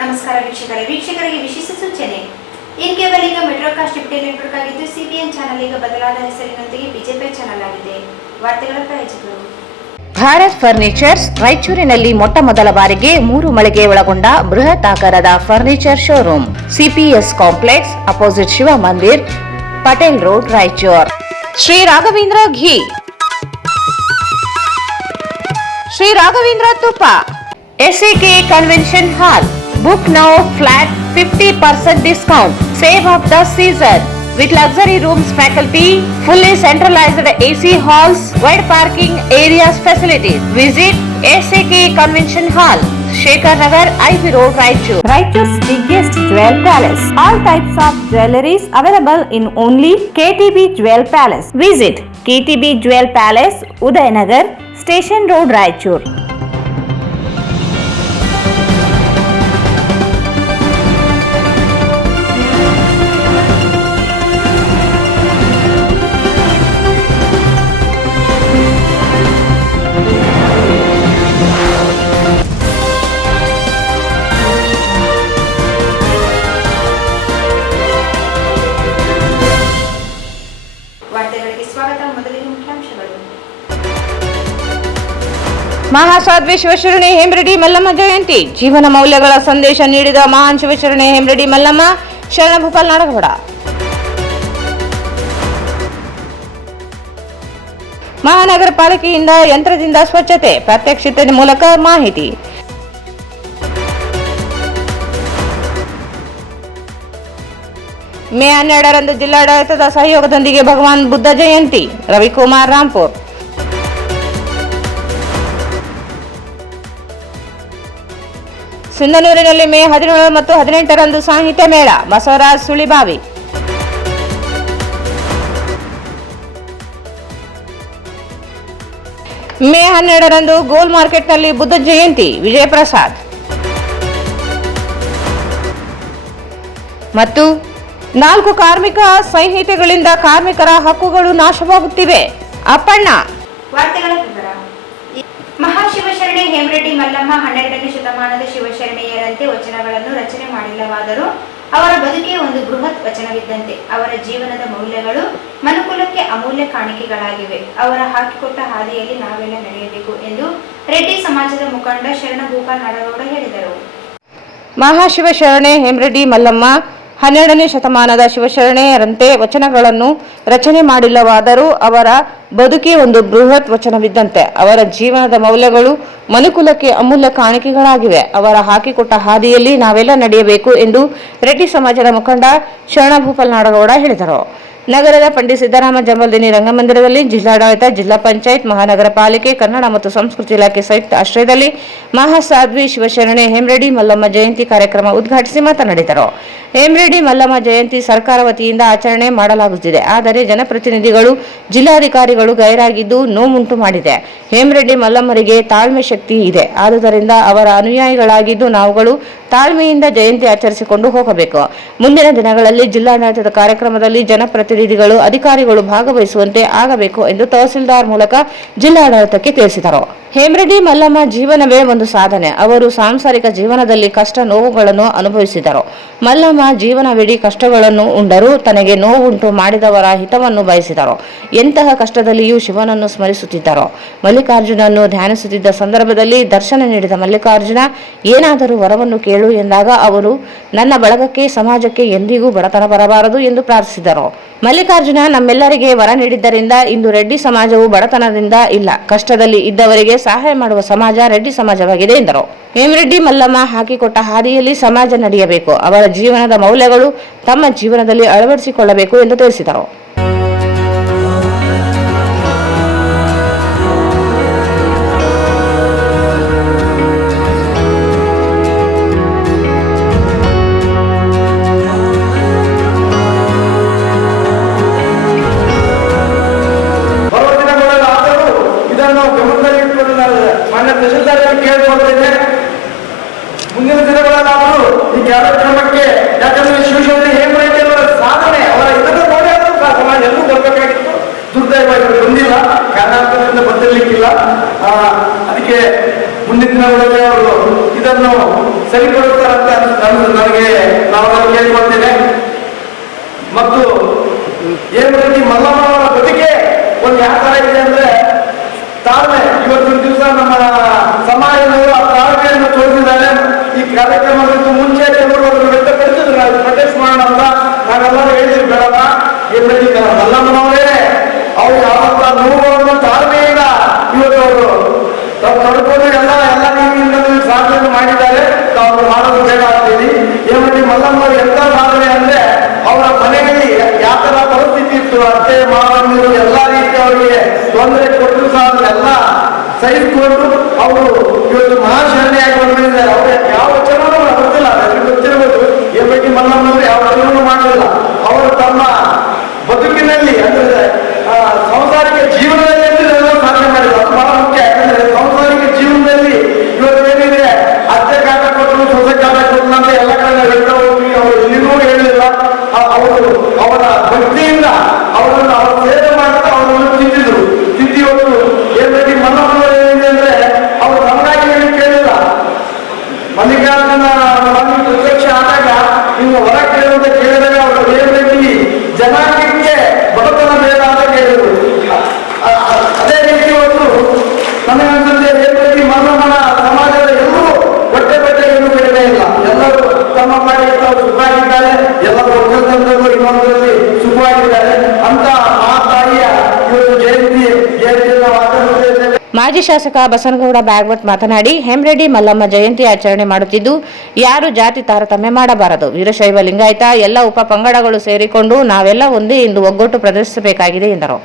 ನಮಸ್ಕಾರ ವೀಕ್ಷಕರಿಗೆ ವಿಶೇಷ ಸೂಚನೆ. ಇನ್ ಕೇಬಲ್ ಈಗ ಮೆಟ್ರೋಕಾಸ್ಟ್ ಡಿಜಿಟಲ್ ನೆಟ್ವರ್ಕ್ ಆಗಿದ್ದು ಸಿಬಿಎನ್ ಚಾನೆಲ್ ಈಗ ಬದಲಾದ ಹೆಸರಿನೊಂದಿಗೆ ಬಿಜೆಪಿ ಚಾನೆಲ್ ಆಗಿದೆ. ವಾರ್ತೆಗಳ ಪ್ರಾಯೋಜಕರು ಭಾರತ್ ಫರ್ನಿಚರ್ಸ್. ರಾಯಚೂರಿನಲ್ಲಿ ಮೊಟ್ಟ ಮೊದಲ ಬಾರಿಗೆ 3 ಮಳಿಗೆ ಒಳಗೊಂಡ ಬೃಹತ್ ಆಕಾರದ furniture showroom. CPS complex opposite Shiva Mandir, Patel road, Raichur. Shri Raghavendra ghee, Shri Raghavendra ತುಪ್ಪ, SAK convention hall. Book now flat 50% discount. Save of the season with luxury rooms, faculty, fully centralized AC halls, wide parking areas facilities. Visit SAK Convention Hall, Shekhar Nagar, IV Road, Raichur. Raichur's biggest jewel palace. All types of jewelries available in only KTB Jewel Palace. Visit KTB Jewel Palace, Udayanagar, Station Road, Raichur. ಮಹಾಸಾಧ್ವಿ ಶಿವಶರಣೆ ಹೇಮರೆಡ್ಡಿ ಮಲ್ಲಮ್ಮ ಜಯಂತಿ. ಜೀವನ ಮೌಲ್ಯಗಳ ಸಂದೇಶ ನೀಡಿದ ಮಹಾನ್ ಶಿವಶರಣೆ ಹೇಮರೆಡ್ಡಿ ಮಲ್ಲಮ್ಮ ಶರಣಭೂಪಾಲ್ ನಾಡಗೌಡ. ಮಹಾನಗರ ಪಾಲಿಕೆಯಿಂದ ಯಂತ್ರದಿಂದ ಸ್ವಚ್ಛತೆ ಪ್ರಾತ್ಯಕ್ಷಿತೆ ಮೂಲಕ ಮಾಹಿತಿ. ಮೇ 12ರಂದು ಜಿಲ್ಲಾಡಳಿತದ ಸಹಯೋಗದೊಂದಿಗೆ ಭಗವಾನ್ ಬುದ್ಧ ಜಯಂತಿ. ರವಿಕುಮಾರ್, ರಾಂಪುರ್. ಸಿಂಧನೂರಿನಲ್ಲಿ ಮೇ 17 ಮತ್ತು 18ರಂದು ಸಾಹಿತ್ಯ ಮೇಳ. ಬಸವರಾಜ್ ಸುಳಿಬಾವಿ. ಮೇ 12ರಂದು ಗೋಲ್ ಮಾರ್ಕೆಟ್ನಲ್ಲಿ ಬುದ್ಧ ಜಯಂತಿ. ವಿಜಯಪ್ರಸಾದ್. ಮತ್ತು 4 ಕಾರ್ಮಿಕ ಸಂಹಿತೆಗಳಿಂದ ಕಾರ್ಮಿಕರ ಹಕ್ಕುಗಳು ನಾಶವಾಗುತ್ತಿವೆ. ಅಪ್ಪಣ್ಣ. ವಾರ್ತೆಗಳ ವಿವರ. ಮಹಾಶಿವಶರಣೆ ಹೇಮರೆಡ್ಡಿ ಮಲ್ಲಮ್ಮ 12ನೇ ಶತಮಾನದ ಶಿವಶರಣೆಯರಂತೆ ವಚನಗಳನ್ನು ರಚನೆ ಮಾಡಿಲ್ಲವಾದರೂ ಅವರ ಬದುಕೇ ಒಂದು ಬೃಹತ್ ವಚನವಿದ್ದಂತೆ. ಅವರ ಜೀವನದ ಮೌಲ್ಯಗಳು ಮನುಕುಲಕ್ಕೆ ಅಮೂಲ್ಯ ಕಾಣಿಕೆಗಳಾಗಿವೆ. ಅವರ ಹಾಕಿಕೊಟ್ಟ ಹಾದಿಯಲ್ಲಿ ನಾವೆಲ್ಲ ನಡೆಯಬೇಕು ಎಂದು ರೆಡ್ಡಿ ಸಮಾಜದ ಮುಖಂಡ ಶರಣಭೂಪಾಲ್ ನಾಡಗೌಡ ಹೇಳಿದರು. ಮಹಾಶಿವಶರಣೆ ಹೇಮರೆಡ್ಡಿ ಮಲ್ಲಮ್ಮ 12ನೇ ಶತಮಾನದ ಶಿವಶರಣೆಯರಂತೆ ವಚನಗಳನ್ನು ರಚನೆ ಮಾಡಿಲ್ಲವಾದರೂ ಅವರ ಬದುಕೇ ಒಂದು ಬೃಹತ್ ವಚನವಿದ್ದಂತೆ. ಅವರ ಜೀವನದ ಮೌಲ್ಯಗಳು ಮನುಕುಲಕ್ಕೆ ಅಮೂಲ್ಯ ಕಾಣಿಕೆಗಳಾಗಿವೆ. ಅವರ ಹಾಕಿಕೊಟ್ಟ ಹಾದಿಯಲ್ಲಿ ನಾವೆಲ್ಲ ನಡೆಯಬೇಕು ಎಂದು ರೆಡ್ಡಿ ಸಮಾಜದ ಮುಖಂಡ ಶರಣಭೂಪಾಲ್ ನಾಡಗೌಡ ಹೇಳಿದರು. ನಗರದ ಪಂಡಿತ್ ಸಿದ್ದರಾಮ ಜಂಬಲ್ದಿನಿ ರಂಗಮಂದಿರದಲ್ಲಿ ಜಿಲ್ಲಾಡಳಿತ, ಜಿಲ್ಲಾ ಪಂಚಾಯತ್, ಮಹಾನಗರ ಪಾಲಿಕೆ, ಕನ್ನಡ ಮತ್ತು ಸಂಸ್ಕೃತಿ ಇಲಾಖೆ ಸಂಯುಕ್ತ ಆಶ್ರಯದಲ್ಲಿ ಮಹಾಸಾಧ್ವಿ ಶಿವಶರಣೆ ಹೇಮರೆಡ್ಡಿ ಮಲ್ಲಮ್ಮ ಜಯಂತಿ ಕಾರ್ಯಕ್ರಮ ಉದ್ಘಾಟಿಸಿ ಮಾತನಾಡಿದರು. ಹೇಮರೆಡ್ಡಿ ಮಲ್ಲಮ್ಮ ಜಯಂತಿ ಸರ್ಕಾರ ವತಿಯಿಂದ ಆಚರಣೆ ಮಾಡಲಾಗುತ್ತಿದೆ. ಆದರೆ ಜನಪ್ರತಿನಿಧಿಗಳು, ಜಿಲ್ಲಾಧಿಕಾರಿಗಳು ಗೈರಾಗಿದ್ದು ನೋವುಂಟು ಮಾಡಿದೆ. ಹೇಮರೆಡ್ಡಿ ಮಲ್ಲಮ್ಮರಿಗೆ ತಾಳ್ಮೆ ಶಕ್ತಿ ಇದೆ. ಆದುದರಿಂದ ಅವರ ಅನುಯಾಯಿಗಳಾಗಿದ್ದು ನಾವುಗಳು ತಾಳ್ಮೆಯಿಂದ ಜಯಂತಿ ಆಚರಿಸಿಕೊಂಡು ಹೋಗಬೇಕು. ಮುಂದಿನ ದಿನಗಳಲ್ಲಿ ಜಿಲ್ಲಾಡಳಿತದ ಕಾರ್ಯಕ್ರಮದಲ್ಲಿ ಜನಪ್ರತಿನಿಧಿಗಳು, ಅಧಿಕಾರಿಗಳು ಭಾಗವಹಿಸುವಂತೆ ಆಗಬೇಕು ಎಂದು ತಹಸೀಲ್ದಾರ್ ಮೂಲಕ ಜಿಲ್ಲಾಡಳಿತಕ್ಕೆ ತಿಳಿಸಿದರು. ಹೇಮರೆಡ್ಡಿ ಮಲ್ಲಮ್ಮ ಜೀವನವೇ ಒಂದು ಸಾಧನೆ. ಅವರು ಸಾಂಸಾರಿಕ ಜೀವನದಲ್ಲಿ ಕಷ್ಟ ನೋವುಗಳನ್ನು ಅನುಭವಿಸಿದರು. ಮಲ್ಲಮ್ಮ ಜೀವನವಿಡೀ ಕಷ್ಟಗಳನ್ನು ಉಂಡರೂ ತನಗೆ ನೋವುಂಟು ಮಾಡಿದವರ ಹಿತವನ್ನು ಬಯಸಿದರು. ಎಂತಹ ಕಷ್ಟದಲ್ಲಿಯೂ ಶಿವನನ್ನು ಸ್ಮರಿಸುತ್ತಿದ್ದರು. ಮಲ್ಲಿಕಾರ್ಜುನನ್ನು ಧ್ಯಾನಿಸುತ್ತಿದ್ದ ಸಂದರ್ಭದಲ್ಲಿ ದರ್ಶನ ನೀಡಿದ ಮಲ್ಲಿಕಾರ್ಜುನ, ಏನಾದರೂ ವರವನ್ನು ಕೇಳು ಎಂದಾಗ ಅವರು, ನನ್ನ ಬಳಗಕ್ಕೆ, ಸಮಾಜಕ್ಕೆ ಎಂದಿಗೂ ಬಡತನ ಬರಬಾರದು ಎಂದು ಪ್ರಾರ್ಥಿಸಿದರು. ಮಲ್ಲಿಕಾರ್ಜುನ ನಮ್ಮೆಲ್ಲರಿಗೆ ವರ ನೀಡಿದ್ದರಿಂದ ಇಂದು ರೆಡ್ಡಿ ಸಮಾಜವು ಬಡತನದಿಂದ ಇಲ್ಲ, ಕಷ್ಟದಲ್ಲಿ ಇದ್ದವರಿಗೆ ಸಹಾಯ ಮಾಡುವ ಸಮಾಜ ರೆಡ್ಡಿ ಸಮಾಜವಾಗಿದೆ ಎಂದರು. ಹೇಮರೆಡ್ಡಿ ಮಲ್ಲಮ್ಮ ಹಾಕಿಕೊಟ್ಟ ಹಾದಿಯಲ್ಲಿ ಸಮಾಜ ನಡೆಯಬೇಕು. ಅವರ ಜೀವನದ ಮೌಲ್ಯಗಳು ತಮ್ಮ ಜೀವನದಲ್ಲಿ ಅಳವಡಿಸಿಕೊಳ್ಳಬೇಕು ಎಂದು ತಿಳಿಸಿದರು. ಮುಂದಿನ ದಿನಗಳಲ್ಲಾದರೂ ಈ ಕಾರ್ಯಕ್ರಮಕ್ಕೆ, ಯಾಕಂದ್ರೆ ಶಿವಶರಣೆ ಹೇಮರೆಡ್ಡಿ ಅವರ ಸಾಧನೆ, ಅವರ ಇದನ್ನು ನೋಡಿ ಸಮಾಜ ಎಲ್ಲೂ ಬರಬೇಕಾಗಿತ್ತು. ದುರ್ದೈವವಾಗಿ ಬಂದಿಲ್ಲ, ಕಾರಣಾಂತರದಿಂದ ಬಂದಿರಲಿಕ್ಕಿಲ್ಲ. ಅದಕ್ಕೆ ಮುಂದಿನ ದಿನಗಳಲ್ಲಿ ಅವರು ಇದನ್ನು ಸರಿಪಡಿಸ್ತಾರಂತ ನನಗೆ ನಾವು ಕೇಳ್ಕೊಳ್ತೇನೆ. ಮತ್ತು ಹೇಮರೆಡ್ಡಿ ಮಲ್ಲಮ್ಮನವರ ಬದುಕೆ ಒಂದು ಯಾವ ತರ ಇದೆ ಅಂದ್ರೆ ತಾಳ್ಮೆ. ಇವತ್ತಿನ ದಿವಸ ನಮ್ಮ ಸಮಾಜದವರು ಆ ತಾಳ್ಮೆಯನ್ನು ತೋರಿಸಿದ್ದಾರೆ. ಈ ಕಾರ್ಯಕ್ರಮಕ್ಕೂ ಮುಂಚೆ ಕೆಲವರು ಅದನ್ನು ವ್ಯಕ್ತಪಡಿಸಿದ್ರು, ನಾವು ಪ್ರೊಟೆಸ್ಟ್ ಮಾಡೋಣ ಅಂತ ನಾವೆಲ್ಲರೂ ಹೇಳಿದ್ವಿ. ಬೇಡಪ್ಪ, ಹೇಮರೆಡ್ಡಿ ಮಲ್ಲಮ್ಮನವರೇ ಅವ್ರು ಯಾವಂತ ನೋವುಗಳನ್ನು ತಾಳ್ಮೆಯಿಂದ ಇವತ್ತು ಅವರು ತಾವು ತಡ್ಕೊಂಡು ಎಲ್ಲ ರೀತಿಯಿಂದ ಸಾಧನೆ ಮಾಡಿದ್ದಾರೆ. ತಾವು ಮಾಡೋದು ಬೇಡ ಅಂತೀವಿ. ಹೇಮರೆಡ್ಡಿ ಮಲ್ಲಮ್ಮನವರು ಎಂತ ಸಾಧನೆ ಅಂದ್ರೆ ಅವರ ಮನೆಯಲ್ಲಿ ಯಾವ ತರ ಪರಿಸ್ಥಿತಿ ಇತ್ತು, ಅತ್ತೆ ಮಾವನರು ಎಲ್ಲಾ ರೀತಿ ಅವರಿಗೆ ತೊಂದರೆ ಕೊಟ್ಟರು ಸಹ ಅದನ್ನೆಲ್ಲ ಸಹಿಸಿಕೊಂಡು ಅವರು ಇವತ್ತು ಮಹಾಶರಣೆಯಾಗಿ ಬಂದಿದ್ದಾರೆ. ಅವ್ರ ಯಾವ ವಚನವೂ ಗೊತ್ತಿಲ್ಲ, ಎಲ್ಲರಿಗೂ ಗೊತ್ತಿರಬಹುದು. ಹೇಮರೆಡ್ಡಿ ಮಲ್ಲಮ್ಮನವರು ಯಾವ ವಚನವೂ ಮಾಡಲಿಲ್ಲ. ಅವರು ತಮ್ಮ ಬದುಕಿನಲ್ಲಿ ಅಂದ್ರೆ ಸಂಸಾರಿಕ ಜೀವನದಲ್ಲಿ ಎಲ್ಲ ಸಾಧನೆ ಮಾಡಿದ್ರು. ಅದು ಬಹಳ ಮುಖ್ಯ. ಯಾಕಂದ್ರೆ ಸಂಸಾರಿಕ ಜೀವನದಲ್ಲಿ ಇವತ್ತು ಏನಿದೆ, ಅತ್ತೆ ಕಾಟ ಕೊಟ್ಟರು ಸೊಸೆ ಕಾಟ ಕೊಟ್ಟರು ಅಂತ ಎಲ್ಲ ಕಡೆ ಹೇಳ್ತಾ ಹೋಗಿ ಅವರು ಎಲ್ಲಿಗೂ ಹೇಳಲಿಲ್ಲ. ಅವರು ಅವರ ಭಕ್ತಿಯಿಂದ ಅವರನ್ನು ಅವರು ಸೇವೆ ಮಾಡ್ತಾ ಅವರನ್ನು ತಿದ್ದಿದ್ರು. ಇವತ್ತು ಹೇಮರೆಡ್ಡಿ ಮಲ್ಲಮ್ಮನವರು ಏನಿದೆ ಅಂದ್ರೆ ಅವರು ನಮಗಾಗಿ ಏನು ಕೇಳಿಲ್ಲ. ಮಲ್ಲಿಕಾರ್ಜುನ ಸ್ವಾಮಿ ಪ್ರತ್ಯಕ್ಷ ಆದಾಗ ನೀವು ಹೊರ ಕೇಳುವಂತ ಕೇಳಿದಾಗ ಅವರು ಹೇಮರೆಡ್ಡಿ ಜನಾಂಗಕ್ಕೆ ಬಡತನ ಬೇಡ ಅಂತ ಕೇಳಿದ್ರು. ಅದೇ ರೀತಿ ಇವತ್ತು ನನಗನ್ಸುತ್ತೆ ಹೇಮರೆಡ್ಡಿ ಮಲ್ಲಮ್ಮನ ಸಮಾಜದ ಎಲ್ಲರೂ ಹೊಟ್ಟೆ ಏನು ಬೇರೆ ಇಲ್ಲ. ಎಲ್ಲರೂ ತಮ್ಮ ಮಾಡಿ ತಾವು ಸುಖವಾಗಿದ್ದಾರೆ. ಎಲ್ಲರೂ ಒಕ್ಕಲ್ತನದಲ್ಲೂ ಇನ್ನೊಂದರಲ್ಲಿ ಸುಖವಾಗಿದ್ದಾರೆ ಅಂತ ಆ ತಾಯಿಯ ಇವತ್ತು ಜಯಂತಿಯನ್ನು ಆಚರಿಸುತ್ತೇವೆ. ಮಾಜಿ ಶಾಸಕ ಬಸನಗೌಡ ಬ್ಯಾಗ್ವಟ್ ಮಾತನಾಡಿ, ಹೇಮರೆಡ್ಡಿ ಮಲ್ಲಮ್ಮ ಜಯಂತಿ ಆಚರಣೆ ಮಾಡುತ್ತಿದ್ದು ಯಾರು ಜಾತಿ ತಾರತಮ್ಯ ಮಾಡಬಾರದು. ವೀರಶೈವ ಲಿಂಗಾಯತ ಎಲ್ಲ ಉಪ ಪಂಗಡಗಳು ಸೇರಿಕೊಂಡು ನಾವೆಲ್ಲ ಒಂದೇ ಎಂದು ಒಗ್ಗಟ್ಟು ಪ್ರದರ್ಶಿಸಬೇಕಾಗಿದೆ ಎಂದರು.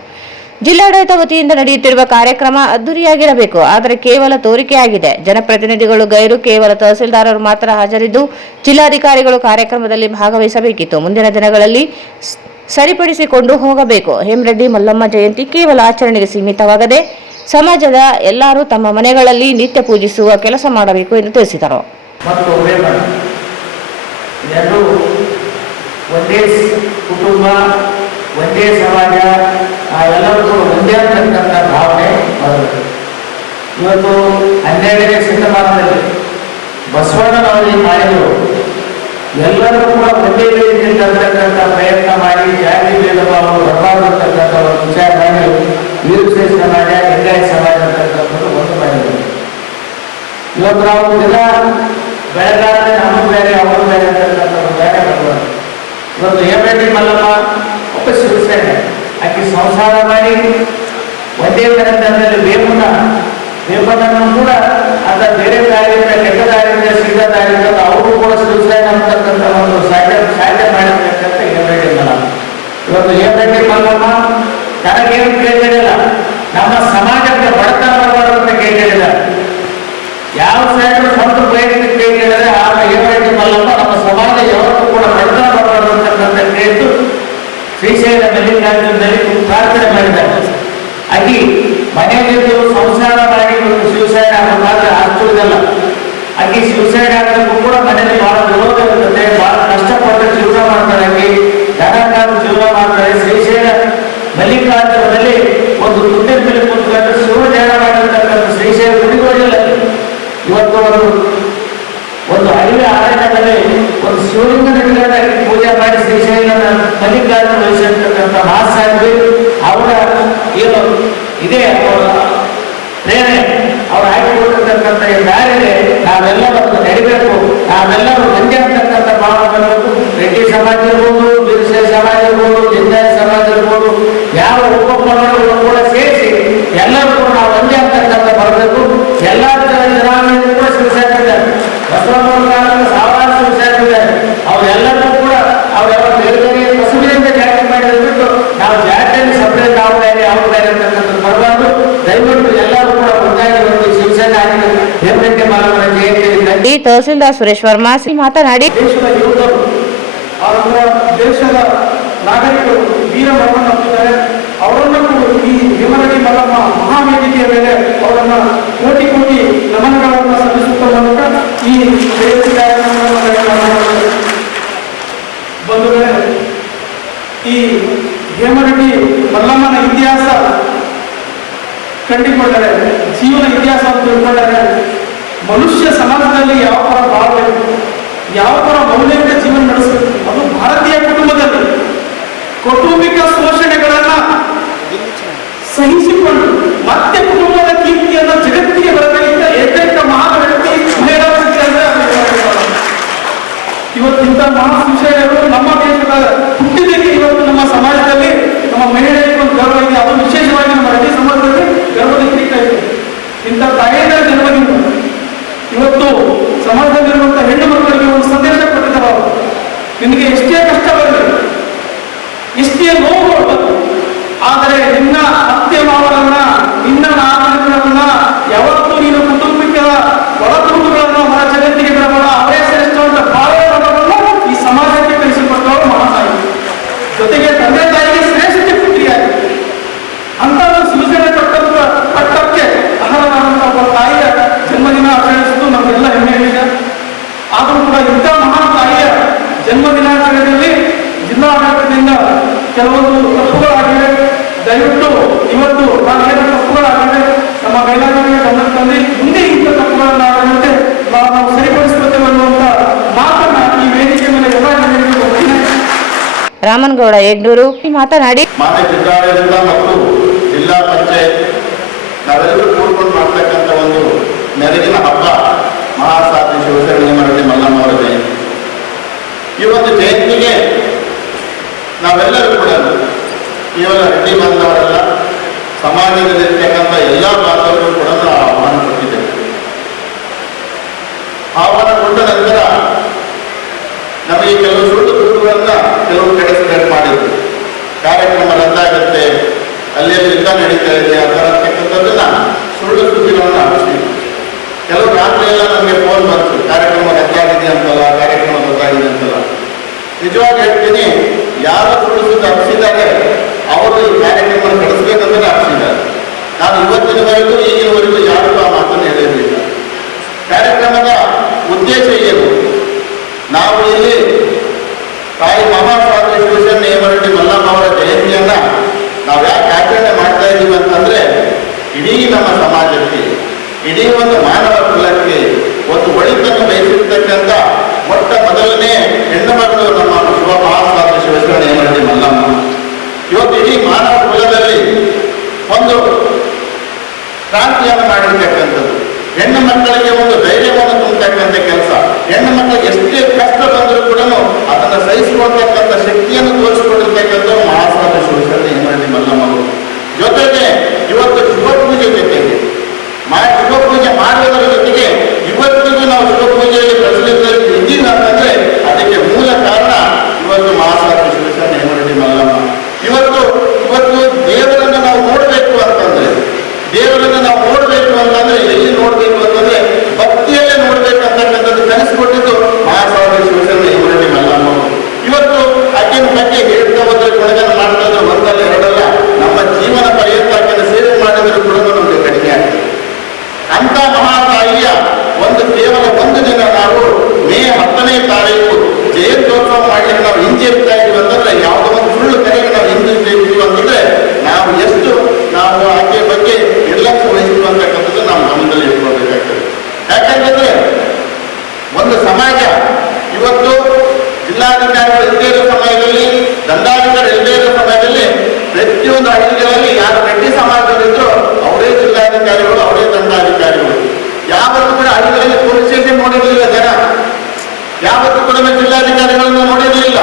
ಜಿಲ್ಲಾಡಳಿತ ವತಿಯಿಂದ ನಡೆಯುತ್ತಿರುವ ಕಾರ್ಯಕ್ರಮ ಅದ್ದೂರಿಯಾಗಿರಬೇಕು, ಆದರೆ ಕೇವಲ ತೋರಿಕೆಯಾಗಿದೆ. ಜನಪ್ರತಿನಿಧಿಗಳು ಗೈರು, ಕೇವಲ ತಹಸೀಲ್ದಾರರು ಮಾತ್ರ ಹಾಜರಿದ್ದು ಜಿಲ್ಲಾಧಿಕಾರಿಗಳು ಕಾರ್ಯಕ್ರಮದಲ್ಲಿ ಭಾಗವಹಿಸಬೇಕಿತ್ತು. ಮುಂದಿನ ದಿನಗಳಲ್ಲಿ ಸರಿಪಡಿಸಿಕೊಂಡು ಹೋಗಬೇಕು. ಹೇಮರೆಡ್ಡಿ ಮಲ್ಲಮ್ಮ ಜಯಂತಿ ಕೇವಲ ಆಚರಣೆಗೆ ಸೀಮಿತವಾಗದೆ ಸಮಾಜದ ಎಲ್ಲರೂ ತಮ್ಮ ಮನೆಗಳಲ್ಲಿ ನಿತ್ಯ ಪೂಜಿಸುವ ಕೆಲಸ ಮಾಡಬೇಕು ಎಂದು ತಿಳಿಸಿದರು. ಮತ್ತು ಎರಡು ಒಂದೇ ಕುಟುಂಬ, ಒಂದೇ ಸಮಾಜ, ಎಲ್ಲರಿಗೂ ಒಂದೇ ಅಂತಕ್ಕಂಥ ಭಾವನೆ ಬರಬೇಕು. ಇವತ್ತು 12ನೇ ಶತಮಾನದಲ್ಲಿ ಬಸವಣ್ಣನವರಿಗೆ ಮಾಡಿದರು. ಎಲ್ಲರೂ ಕೂಡ ಒಂದೇ ರೀತಿಯಲ್ಲಿ ಅಂತಕ್ಕಂಥ ಪ್ರಯತ್ನ ಮಾಡಿ ಜಾತಿ ಭೇದ ಭಾವ ಬರಬಾರತಕ್ಕಂಥ ಒಂದು ವಿಚಾರ ಮಾಡಿ ವೀರಶೈವ ಸಮಾಜ, ಲಿಂಗಾಯತ ಸಮಾಜ ಅಂತಕ್ಕಂಥದ್ದು ಒಂದು ಮಾಡಿದರು. ಇವತ್ತು ನಾವು ದಿನ ಬೆಳಗಾದ್ರೆ ನಮ್ಮ ಬೇರೆ ಅವರು ಬೇರೆ ಅಂತಕ್ಕಂಥ ಒಂದು ಬೇರೆ ಬರಬಾರ್ದು. ಇವತ್ತು ಹೇಮರೆಡ್ಡಿ ಮಲ್ಲಮ್ಮ ಒಬ್ಬ ಶಿವಸೇನೆ ಆಕೆ ಸಂಸಾರ ಮಾಡಿ ಒಂದೇ ತರದಲ್ಲಿ ವೇಮನನ್ನು ಕೂಡ ಅದ ಬೇರೆ ದಾರಿಯಿಂದ ಕೆಟ್ಟ ದಾರಿಯಿಂದ ಸೀದಾ ದಾರಿಯಿಂದ ಅವರು ಕೂಡ ಶಿವಸೇನೆ ಅಂತಕ್ಕಂಥ ಒಂದು ಸಾಧ್ಯ ಮಾಡಿರ್ತಕ್ಕಂಥ ಹೇಮರೆಡ್ಡಿ ಮಲ್ಲಮ್ಮ. ಇವತ್ತು ಹೇಮರೆಡ್ಡಿ ಮಲ್ಲಮ್ಮ ತನಗೇನು ಕೇಳಿಲ್ಲ, ನಮ್ಮ ಸಮಾಜಕ್ಕೆ ಬಡತನ ಬರಬಾರದು ಅಂತ ಕೇಳಿಲ್ಲ. ಯಾವ ಸಾಹೇಬರು ಸ್ವಂತ ವೈಯಕ್ತಿಕ ಕೇಳಿದರೆ ಆಗ ಹೇಮರೆಡ್ಡಿ ಮಲ್ಲಮ್ಮ ನಮ್ಮ ಸಮಾಜ ಯಾವತ್ತೂ ಕೂಡ ಬಡತನ ಬರಬಾರದು ಅಂತಕ್ಕಂಥ ಕೇಳಿದ್ದು ಶ್ರೀಶೈಲ ಮಲ್ಲಿಕಾರ್ಜುನಲ್ಲಿ ಪ್ರಾರ್ಥನೆ ಮಾಡಿದ್ದಾರೆ. ಆಕೆ ಮನೆಯಲ್ಲಿದ್ದು ಸಂಸಾರ ಮಾಡಿ ಶಿವಸೇನೆ ಆಗಬೇಕಾದ್ರೆ ಆಶ್ಚರ್ಯದಲ್ಲ. ಆಕೆ ಶಿವಸೇನೆ ಆಗೋದಕ್ಕೂ ಕೂಡ ಮನೆಯಲ್ಲಿ ಬಹಳ ವಿರೋಧ ಇರ್ತದೆ, ಬಹಳ ಕಷ್ಟಪಟ್ಟು ಜೀವನ ಮಾಡ್ತಾರೆ. ಆಕೆ ಧನಕಾರು ಜೀವನ ಮಾಡ್ತಾರೆ. ಶ್ರೀಶೈಲ ಮಲ್ಲಿಕಾರ್ಜುನಲ್ಲಿ ಒಂದು ದುಡ್ಡಿನ ಮೇಲೆ ಕೂತ್ಕೊಂಡು ಶಿವಧ್ಯಾನ ಮಾಡಿರ್ತಕ್ಕಂಥ ಶ್ರೀಶೈಲ ಗುಡಿಗೋಡಿಲ್ಲ. ಇವತ್ತು ಒಂದು ಹಳ್ಳಿ ಆಡಳಿತದಲ್ಲಿ ಒಂದು ಶಿವಲಿಂಗ ನಡಿಗಳ ಪೂಜೆ ಮಾಡಿ ಶ್ರೀಶೈಲ ಮಲ್ಲಿಕಾರ್ಜುನ ವಹಿಸಿರ್ತಕ್ಕಂಥ ಮಹಾಸಾಹೇಬಿ ಅವರ ಏನು ಇದೇ ಪ್ರೇರಣೆ ಅವ್ರು ಹಾಕಿಕೊಟ್ಟಿರ್ತಕ್ಕಂಥ ದಾರಿಯಲ್ಲಿ ನಾವೆಲ್ಲರೂ ನಡಿಬೇಕು. ನಾವೆಲ್ಲರೂ ಒಂದೇ ಅಂತಕ್ಕಂಥ ಭಾವ ಬರಬೇಕು. ರೆಡ್ಡಿ ಸಮಾಜ ಇರ್ಬೋದು, ವೀರಶೈವ ಸಮಾಜ ಇರ್ಬೋದು, ಲಿಂಗಾಯತ ಸಮಾಜ ಇರ್ಬೋದು, ಯಾವ ಉಪಪಂಗಡಗಳು ಕೂಡ ಸೇರಿಸಿ ಎಲ್ಲರೂ ಕೂಡ ನಾವು ಒಂದೇ ಅಂತಕ್ಕಂಥ ಬರಬೇಕು. ಎಲ್ಲ ಜನಾಂಗಗಳು ಕೂಡ ಶಿವಸೇನಿದ್ದಾರೆ. ಬಸವಣ್ಣನ ಸಾವಿರಾರು ಶಿವಸೇನಿದ್ದಾರೆ. ಅವರೆಲ್ಲರೂ ಕೂಡ ಅವರೆಲ್ಲ ಬೇರೆ ಬೇರೆ ಕಸುಬಿನಿಂದ ಜಾತಿ ಮಾಡಿದ್ರೆ ಬಿಟ್ಟು ನಾವು ಜಾತಿಯಲ್ಲಿ ಸಪ್ರೇಟ್ ನಾವು ಬೇರೆ ಅವ್ರು ಬೇರೆ ಅಂತಕ್ಕಂಥದ್ದು ಬರಬಾರ್ದು. ದಯವಿಟ್ಟು ಎಲ್ಲರೂ ಕೂಡ ಒಂದಾಗಿ ಒಂದು ಶಿವಸೇನೆ ಆಗಿದೆ ಹೇಮರೆಡ್ಡಿ ಮಲ್ಲಮ್ಮನ ಜಯಂತಿ. ತಹಸೀಲ್ದಾರ್ ಸುರೇಶ್ ವರ್ಮಾ ಮಾತನಾಡಿ, ದೇಶದ ಯೋಧರು ದೇಶದ ನಾಗರಿಕರು ವೀರ ಮರಣಪ್ಪಿದ್ದಾರೆ. ಅವರನ್ನು ಈ ಹೇಮರೆಡ್ಡಿ ಮಲ್ಲಮ್ಮ ಮಹಾವೇದಿಕೆಯ ಮೇಲೆ ಅವರನ್ನು ಕೋಟಿ ಕೋಟಿ ನಮನಗಳನ್ನು ಸಲ್ಲಿಸುತ್ತ ಮೂಲಕ ಈ ಜಯಂತಿ ಕಾರ್ಯಕ್ರಮವನ್ನು ಬಂಧುಗಳೇ, ಈ ಹೇಮರೆಡ್ಡಿ ಮಲ್ಲಮ್ಮನ ಇತಿಹಾಸ ಕಂಡುಕೊಂಡರೆ, ಜೀವನ ಇತಿಹಾಸ ತಿಳ್ಕೊಂಡರೆ ಮನುಷ್ಯ ಸಮಾಜದಲ್ಲಿ ಯಾವ ಥರ ಬಾಳಬೇಕು, ಯಾವ ತರ ಮೌಲ್ಯಯುತ ಜೀವನ ನಡೆಸಬೇಕು, ಅದು ಭಾರತೀಯ ಕುಟುಂಬದಲ್ಲಿ ಕೌಟುಂಬಿಕ ಶೋಷಣೆಗಳನ್ನ ಸಹಿಸಿಕೊಂಡು ಮತ್ತೆ ಕುಟುಂಬದ ಕೀರ್ತಿಯನ್ನು ಜಗತ್ತಿಗೆ ಬರಬೇಕಿದ್ದ ಏಕೈಕ ಮಹಾನ್ ವ್ಯಕ್ತಿ ಮಹಿಳಾ ಶಕ್ತಿ ಅಂದ್ರೆ ಇವತ್ತಿಂತ ಮಹಾ ವಿಷಯಗಳು ನಮ್ಮ ದೇಶದ ಹುಟ್ಟಿದಕ್ಕೆ ಇವತ್ತು ನಮ್ಮ ಸಮಾಜದಲ್ಲಿ ನಮ್ಮ ಮಹಿಳೆಯರಿಗೆ ಒಂದು ಗರ್ವ ಇದೆ. ಅದು ವಿಶೇಷವಾಗಿ ನಮ್ಮ ರಜೆ ಸಮಾಜದಲ್ಲಿ ಗರ್ವದ ಕಿರೀಟ ಇದೆ. ಇಂಥ ತಾಯಿಯರ ಜನ್ಮದಿಂದ ಇವತ್ತು ಸಮಾಜದಲ್ಲಿರುವಂತಹ ಹೆಣ್ಣು ಮಕ್ಕಳಿಗೆ ಒಂದು ಸಂದೇಶ ಕೊಟ್ಟಿದ್ದಾರೆ ಅವರು. ನಿನಗೆ ಎಷ್ಟೇ ಕಷ್ಟ ಬರಲಿ, ಎಷ್ಟೇ ನೋವುಗಳು ಬಂತು, ಆದರೆ ನಿನ್ನ ಅತ್ತೆ ಮಾವರನ್ನ, ನಿನ್ನ ನಾಗರಿಕರನ್ನ ಯಾವತ್ತೂ ನೀನು ಕುಟುಂಬಿಕ ಒಳತುರುಗಳನ್ನು ಹೊರ ಜಗತ್ತಿಗೆ ಬರಬೇಡ, ಅವರೇ ಶ್ರೇಷ್ಠ ಅಂತ ಭಾವವನ್ನು ಈ ಸಮಾಜಕ್ಕೆ ಕಲಿಸಿಕೊಟ್ಟವರು ಮಹಾತಾಯಿ. ಜೊತೆಗೆ ತಂದೆ ತಾಯಿಗೆ ಶ್ರೇಷ್ಠ ಪುತ್ರಿಯಾಗಿ ಅಂತ ಒಂದು ಸೂಚನೆ ಪಟ್ಟಕ್ಕೆ ಅರ್ಹರಾದಂತಹ ಒಬ್ಬ ತಾಯಿಯ ಜನ್ಮದಿನ ಆಚರಿಸುವುದು ನಮಗೆಲ್ಲ ಹೆಮ್ಮೆ ವಿಷಯ. ಆದರೂ ಕೂಡ ಇಂಥ ಮಹಾನ್ ತಾಯಿಯ ಜನ್ಮದಿನಾಚರಣೆಯಲ್ಲಿ ಜಿಲ್ಲಾಡಳಿತದಿಂದ ಕೆಲವೊಂದು ತಪ್ಪುಗಳಾಗಿವೆ. ದಯವಿಟ್ಟು ಇವತ್ತು ನಾನು ಹೇಳಿದ ತಪ್ಪುಗಳಾಗಿವೆ, ನಮ್ಮ ಮೇಲಾಧಿಕಾರಿಗೆ ಗಮನ ತಂದು ಮುಂದೆ ಇಂಥ ತಪ್ಪುಗಳನ್ನಾಗದಂತೆ ನಾವು ಸರಿಪಡಿಸುತ್ತೇವೆ ಅನ್ನುವಂಥ ಮಾತನ್ನ ಈ ವೇದಿಕೆ ಮೇಲೆ ಎಲ್ಲ ಜನರಿಗೆ ಕೊಡ್ತೀನಿ. ರಾಮನಗೌಡ ಯಗ್ನೂರು ಮಾತನಾಡಿ, ಮಾನ್ಯ ಜಿಲ್ಲಾಡಳಿತ ಮತ್ತು ಜಿಲ್ಲಾ ಪಂಚಾಯತ್ ನಾವೆಲ್ಲರೂ ಕೂಡ್ಕೊಂಡು ಮಾಡ್ತಕ್ಕಂಥ ಒಂದು ಮೆರಗಿನ ಹಬ್ಬ ಮಹಾಸಾಧಿ ಶಿವಶರಣ ಹೇಮರೆಡ್ಡಿ ಮಲ್ಲಮ್ಮ ಅವರ ಜಯಂತಿ. ಈ ಒಂದು ಜಯಂತಿಗೆ ನಾವೆಲ್ಲರೂ ಕೂಡ ಕೇವಲ ರೆಡ್ಡಿ ಬಾಂಧವರಲ್ಲ, ಸಮಾಜದಲ್ಲಿರ್ತಕ್ಕಂಥ ಎಲ್ಲ ಬಾಂಧವರು ಕೂಡ ನಾವು ಆಹ್ವಾನ ಕೊಟ್ಟಿದ್ದೇವೆ. ಆಹ್ವಾನ ಕೊಟ್ಟ ನಂತರ ನಮಗೆ ಕೆಲವು ಸುಳ್ಳು ಸುದ್ದಿಗಳನ್ನ ಕೆಲವು ಕಡೆ ಸ್ಪ್ರೆಡ್ ಮಾಡಿದ್ರು. ಕಾರ್ಯಕ್ರಮ ರದ್ದಾಗುತ್ತೆ, ಅಲ್ಲಿ ಯುದ್ಧ ನಡೀತಾ ಇದೆ, ಆ ಥರ ಅಂತಕ್ಕಂಥದ್ದನ್ನ ಸುಳ್ಳು ಸುದ್ದಿಗಳನ್ನು ಹಬ್ಬಿಸಿದ್ವಿ. ಕೆಲವು ರಾತ್ರಿ ಎಲ್ಲ ನಮಗೆ ಫೋನ್ ಬಂತು, ಕಾರ್ಯಕ್ರಮ ರದ್ದಾಗಿದೆ ಅಂತಲ್ಲ, ಕಾರ್ಯಕ್ರಮ ರದ್ದಾಗಿದೆ ಅಂತಲ್ಲ. ನಿಜವಾಗಿ ಹೇಳ್ತೀನಿ, ಯಾರು ಸುಳ್ಳು ಸುದ್ದಿ ಹಬ್ಬಿಸಿದ್ದಾರೆ ಅವರು ಈ ಕಾರ್ಯಕ್ರಮ ನಡೆಸಬೇಕಂದ್ರೆ ಹಬ್ಬಿಸಿದ್ದಾರೆ. ನಾನು ಇವತ್ತಿನವರೆಗೂ ಈಗಿನವರೆಗೂ ಯಾರಿಗೂ ಆ ಮಾತನ್ನು ಹೇಳಿರಲಿಲ್ಲ. ಕಾರ್ಯಕ್ರಮದ ಉದ್ದೇಶ ಏನು? ನಾವು ಇಲ್ಲಿ ತಾಯಿ ಮಹಾಸಾಧಿ ಶಿವಶರಣ ಹೇಮರೆಡ್ಡಿ ಮಲ್ಲಮ್ಮ ಅವರ ಜಯಂತಿಯನ್ನ ನಾವು ಯಾಕೆ ಆಚರಣೆ ಮಾಡ್ತಾ ಇದ್ದೀವಿ ಅಂತಂದ್ರೆ, ಇಡೀ ನಮ್ಮ ಸಮಾಜಕ್ಕೆ, ಇಡೀ ಒಂದು ಮಾನವ ಕುಲಕ್ಕೆ ಒಂದು ಒಳಿತನ್ನು ಬಯಸಿರ್ತಕ್ಕಂಥ ಮೊಟ್ಟ ಮೊದಲನೇ ಹೆಣ್ಣು ಮಗಳು ನಮ್ಮ ಶುಭ ಮಹಾಸಾಧಿ ಶಿವಶರಣ ಹೇಮರೆಡ್ಡಿ ಮಲ್ಲಮ್ಮ. ಇವತ್ತು ಇಡೀ ಮಾನವ ಕುಲದಲ್ಲಿ ಒಂದು ಕ್ರಾಂತಿಯನ್ನು ಮಾಡಿರ್ತಕ್ಕಂಥದ್ದು, ಹೆಣ್ಣು ಮಕ್ಕಳಿಗೆ ಒಂದು ಧೈರ್ಯವನ್ನು ತುಂಬತಕ್ಕಂಥ ಕೆಲಸ. ಹೆಣ್ಣು ಮಕ್ಕಳಿಗೆ ಎಷ್ಟೇ ಕಷ್ಟ ಬಂದರೂ ಕೂಡ ಅದನ್ನು ಸಹಿಸಿಕೊಳ್ತಕ್ಕಂಥ ಶಕ್ತಿಯನ್ನು ತೋರಿಸಿಕೊಂಡಿರ್ತಕ್ಕಂಥವ್ರು ಮಹಾಸಾಧಿ ಶಿವಶರಣ ಹೇಮರೆಡ್ಡಿ ಮಲ್ಲಮ್ಮ ಅವರು. ಜೊತೆಗೆ ಇವತ್ತು ಶುಭ ಪೂಜೆ ಜೊತೆಗೆ ಶುಭ ಪೂಜೆ ಮಾಡುವುದರ ಜೊತೆಗೆ ಇವತ್ತಿಗೂ ನಾವು ಶುಭ ಪೂಜೆಯಲ್ಲಿ ಪ್ರಚಲಿತ ಇದ್ದೀವಿ ಅಂತಂದ್ರೆ ಅದಕ್ಕೆ ಮೂಲ ಕಾರಣ ಇವತ್ತು ಮಹಾಸಾಧಿ ಶಿವಶರಣ ಹೇಮರೆಡ್ಡಿ ಮಲ್ಲಮ್ಮ. ಇವತ್ತು ದೇವರನ್ನು ನಾವು ನೋಡಬೇಕು ಅಂತಂದ್ರೆ, ದೇವರನ್ನು ನಾವು ನೋಡಬೇಕು ಅಂತಂದ್ರೆ ಎಲ್ಲಿ ನೋಡ್ಬೇಕು ಅಂತಂದ್ರೆ ಭಕ್ತಿಯಲ್ಲೇ ನೋಡ್ಬೇಕಂತಕ್ಕಂಥದ್ದು ಕಲಿಸಿಕೊಟ್ಟಿದ್ದು ಮಹಾಸಾಧಿ ಶಿವಶರಣ ಹೇಮರೆಡ್ಡಿ ಮಲ್ಲಮ್ಮ ಅವರು. ಇವತ್ತು ಆಕೆಯ ಬಗ್ಗೆ ಹೇಳ್ತಾ ಹೋದ್ರೆ ಗುಣಗಾನ ಮಾಡ್ತಾ ಇದ್ರೆ ಒಂದಲ್ಲ ಎರಡಲ್ಲ, ನಮ್ಮ ಜೀವನ ಪರ್ಯಂತ ಆಕೆಯನ್ನು ಸೇವೆ ಮಾಡಿದ್ರು ಕೂಡ ನಮಗೆ ಕಡಿಮೆ ಆಗ್ತದೆ. ಅಂತ ಮಹಾತಾಯಿಯ ಕೇವಲ ಒಂದು ದಿನ ನಾವು ಮೇ 10ನೇ ತಾರೀಕು ಜಯಂತ್ಯೋತ್ಸವ ಮಾಡಲಿಕ್ಕೆ ನಾವು ಹಿಂಜರಿತಾ ಇದ್ದೀವಿ ಅಂತಂದ್ರೆ, ಯಾವುದೋ ಒಂದು ಸುಳ್ಳು ಕರೆಗೆ ನಾವು ಹಿಂಜರಿತೀವಿ ಅಂತಂದ್ರೆ ನಾವು ಎಷ್ಟು ನಾವು ಆಕೆಯ ಬಗ್ಗೆ ನಿರ್ಲಕ್ಷ್ಯ ವಹಿಸ್ತೀವಿ ಅಂತಕ್ಕಂಥದ್ದು ನಾವು ಗಮನದಲ್ಲಿ ಇಟ್ಕೊಳ್ಬೇಕಾಗ್ತದೆ. ಯಾಕಂತಂದ್ರೆ ಒಂದು ಸಮಾಜ ಇವತ್ತು ಜಿಲ್ಲಾಧಿಕಾರಿಗಳು ಇಲ್ಲದೇ ಇರೋ ಸಮಯದಲ್ಲಿ, ದಂಡಾಧಿಕಾರಿ ಇಲ್ಲದೇ ಇರೋ ಸಮಯದಲ್ಲಿ ಪ್ರತಿಯೊಂದು ಹಳ್ಳಿಗಳಲ್ಲಿ ಯಾರು ರೆಡ್ಡಿ ಸಮಾಜದಲ್ಲಿದ್ರು ಅವರೇ ಜಿಲ್ಲಾಧಿಕಾರಿಗಳು, ಅವರೇ ದಂಡಾಧಿಕಾರಿಗಳು. ಯಾವತ್ತೂ ಕೂಡ ಹಳ್ಳಿಗಳಲ್ಲಿ ಪೊಲೀಸ್ ಸ್ಟೇಷನ್ ನೋಡಿರಲಿಲ್ಲ ಜನ, ಯಾವತ್ತೂ ಕೂಡ ಜಿಲ್ಲಾಧಿಕಾರಿಗಳನ್ನ ನೋಡಿರಲಿಲ್ಲ.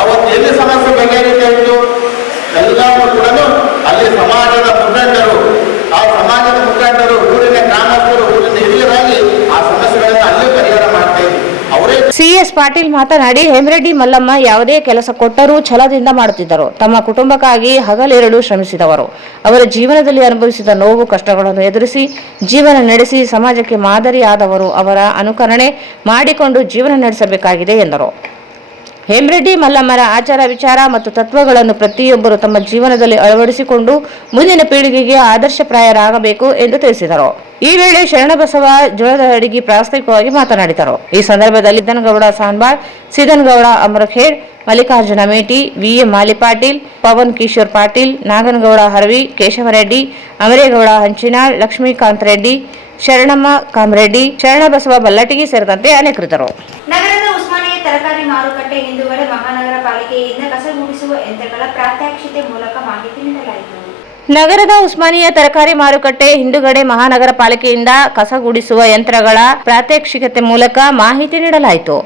ಅವತ್ತು ಎಲ್ಲಿ ಸಮಸ್ಯೆ ಬಗೆಹರಿತಾ ಇತ್ತು ಎಲ್ಲವೂ ಕೂಡ ಅಲ್ಲಿ ಸಮಾಜದ ಮುಖಂಡರು, ಆ ಸಮಾಜದ ಮುಖಂಡರು, ಊರಿನ ಗ್ರಾಮಸ್ಥರು, ಊರಿನ ಹಿರಿಯರಾಗಿ ಆ ಸಮಸ್ಯೆಗಳನ್ನ ಅಲ್ಲೇ ಪರಿಹಾರ ಮಾಡ್ತಾ ಇದ್ರು. ಅವರೇ ಸಿಎಸ್ ಪಾಟೀಲ್ ಮಾತನಾಡಿ, ಹೇಮರೆಡ್ಡಿ ಮಲ್ಲಮ್ಮ ಯಾವುದೇ ಕೆಲಸ ಕೊಟ್ಟರೂ ಛಲದಿಂದ ಮಾಡುತ್ತಿದ್ದರು. ತಮ್ಮ ಕುಟುಂಬಕ್ಕಾಗಿ ಹಗಲಿರುಳು ಶ್ರಮಿಸಿದವರು. ಅವರ ಜೀವನದಲ್ಲಿ ಅನುಭವಿಸಿದ ನೋವು ಕಷ್ಟಗಳನ್ನು ಎದುರಿಸಿ ಜೀವನ ನಡೆಸಿ ಸಮಾಜಕ್ಕೆ ಮಾದರಿಯಾದವರು. ಅವರ ಅನುಕರಣೆ ಮಾಡಿಕೊಂಡು ಜೀವನ ನಡೆಸಬೇಕಾಗಿದೆ ಎಂದರು. ಹೇಮರೆಡ್ಡಿ ಮಲ್ಲಮ್ಮರ ಆಚಾರ ವಿಚಾರ ಮತ್ತು ತತ್ವಗಳನ್ನು ಪ್ರತಿಯೊಬ್ಬರು ತಮ್ಮ ಜೀವನದಲ್ಲಿ ಅಳವಡಿಸಿಕೊಂಡು ಮುಂದಿನ ಪೀಳಿಗೆಗೆ ಆದರ್ಶಪ್ರಾಯರಾಗಬೇಕು ಎಂದು ತಿಳಿಸಿದರು. ಈ ವೇಳೆ ಶರಣಬಸವ ಜೋಳದಹಡಗಿ ಪ್ರಾಸ್ತಾವಿಕವಾಗಿ ಮಾತನಾಡಿದರು. ಈ ಸಂದರ್ಭದಲ್ಲಿ ಸಿದ್ದನಗೌಡ ಸಾನ್ಬಾಳ್, ಸಿದ್ದನಗೌಡ ಅಮರಖೇಡ್, ಮಲ್ಲಿಕಾರ್ಜುನ ಮೇಟಿ, ವಿಎ ಮಾಲಿಪಾಟೀಲ್, ಪವನ್ ಕಿಶೋರ್ ಪಾಟೀಲ್, ನಾಗನಗೌಡ ಹರವಿ, ಕೇಶವರೆಡ್ಡಿ, ಅಮರೇಗೌಡ ಹಂಚಿನಾಳ್, ಲಕ್ಷ್ಮೀಕಾಂತ್ ರೆಡ್ಡಿ, ಶರಣಮ್ಮ ಕಾಮರೆಡ್ಡಿ, ಶರಣಬಸವ ಬಲ್ಲಟಗಿ ಸೇರಿದಂತೆ ಅನೇಕರಿದ್ದರು. ನಗರದ ತರಕಾರಿ ಮಾರುಕಟ್ಟೆ ಹಿಂದುಗಡೆ ಮಹಾನಗರ ಪಾಲಿಕೆಯಿಂದ ಕಸ ಗುಡಿಸುವ ಯಂತ್ರಗಳ ಪ್ರಾತ್ಯಕ್ಷಿತೆ ಮೂಲಕ ಮಾಹಿತಿ ನೀಡಲಾಯಿತು. ನಗರದ ಉಸ್ಮಾನಿಯಾ ತರಕಾರಿ ಮಾರುಕಟ್ಟೆ ಹಿಂದುಗಡೆ ಮಹಾನಗರ ಪಾಲಿಕೆಯಿಂದ ಕಸಗುಡಿಸುವ ಯಂತ್ರಗಳ ಪ್ರಾತ್ಯಕ್ಷಿಕತೆ ಮೂಲಕ ಮಾಹಿತಿ ನೀಡಲಾಯಿತು.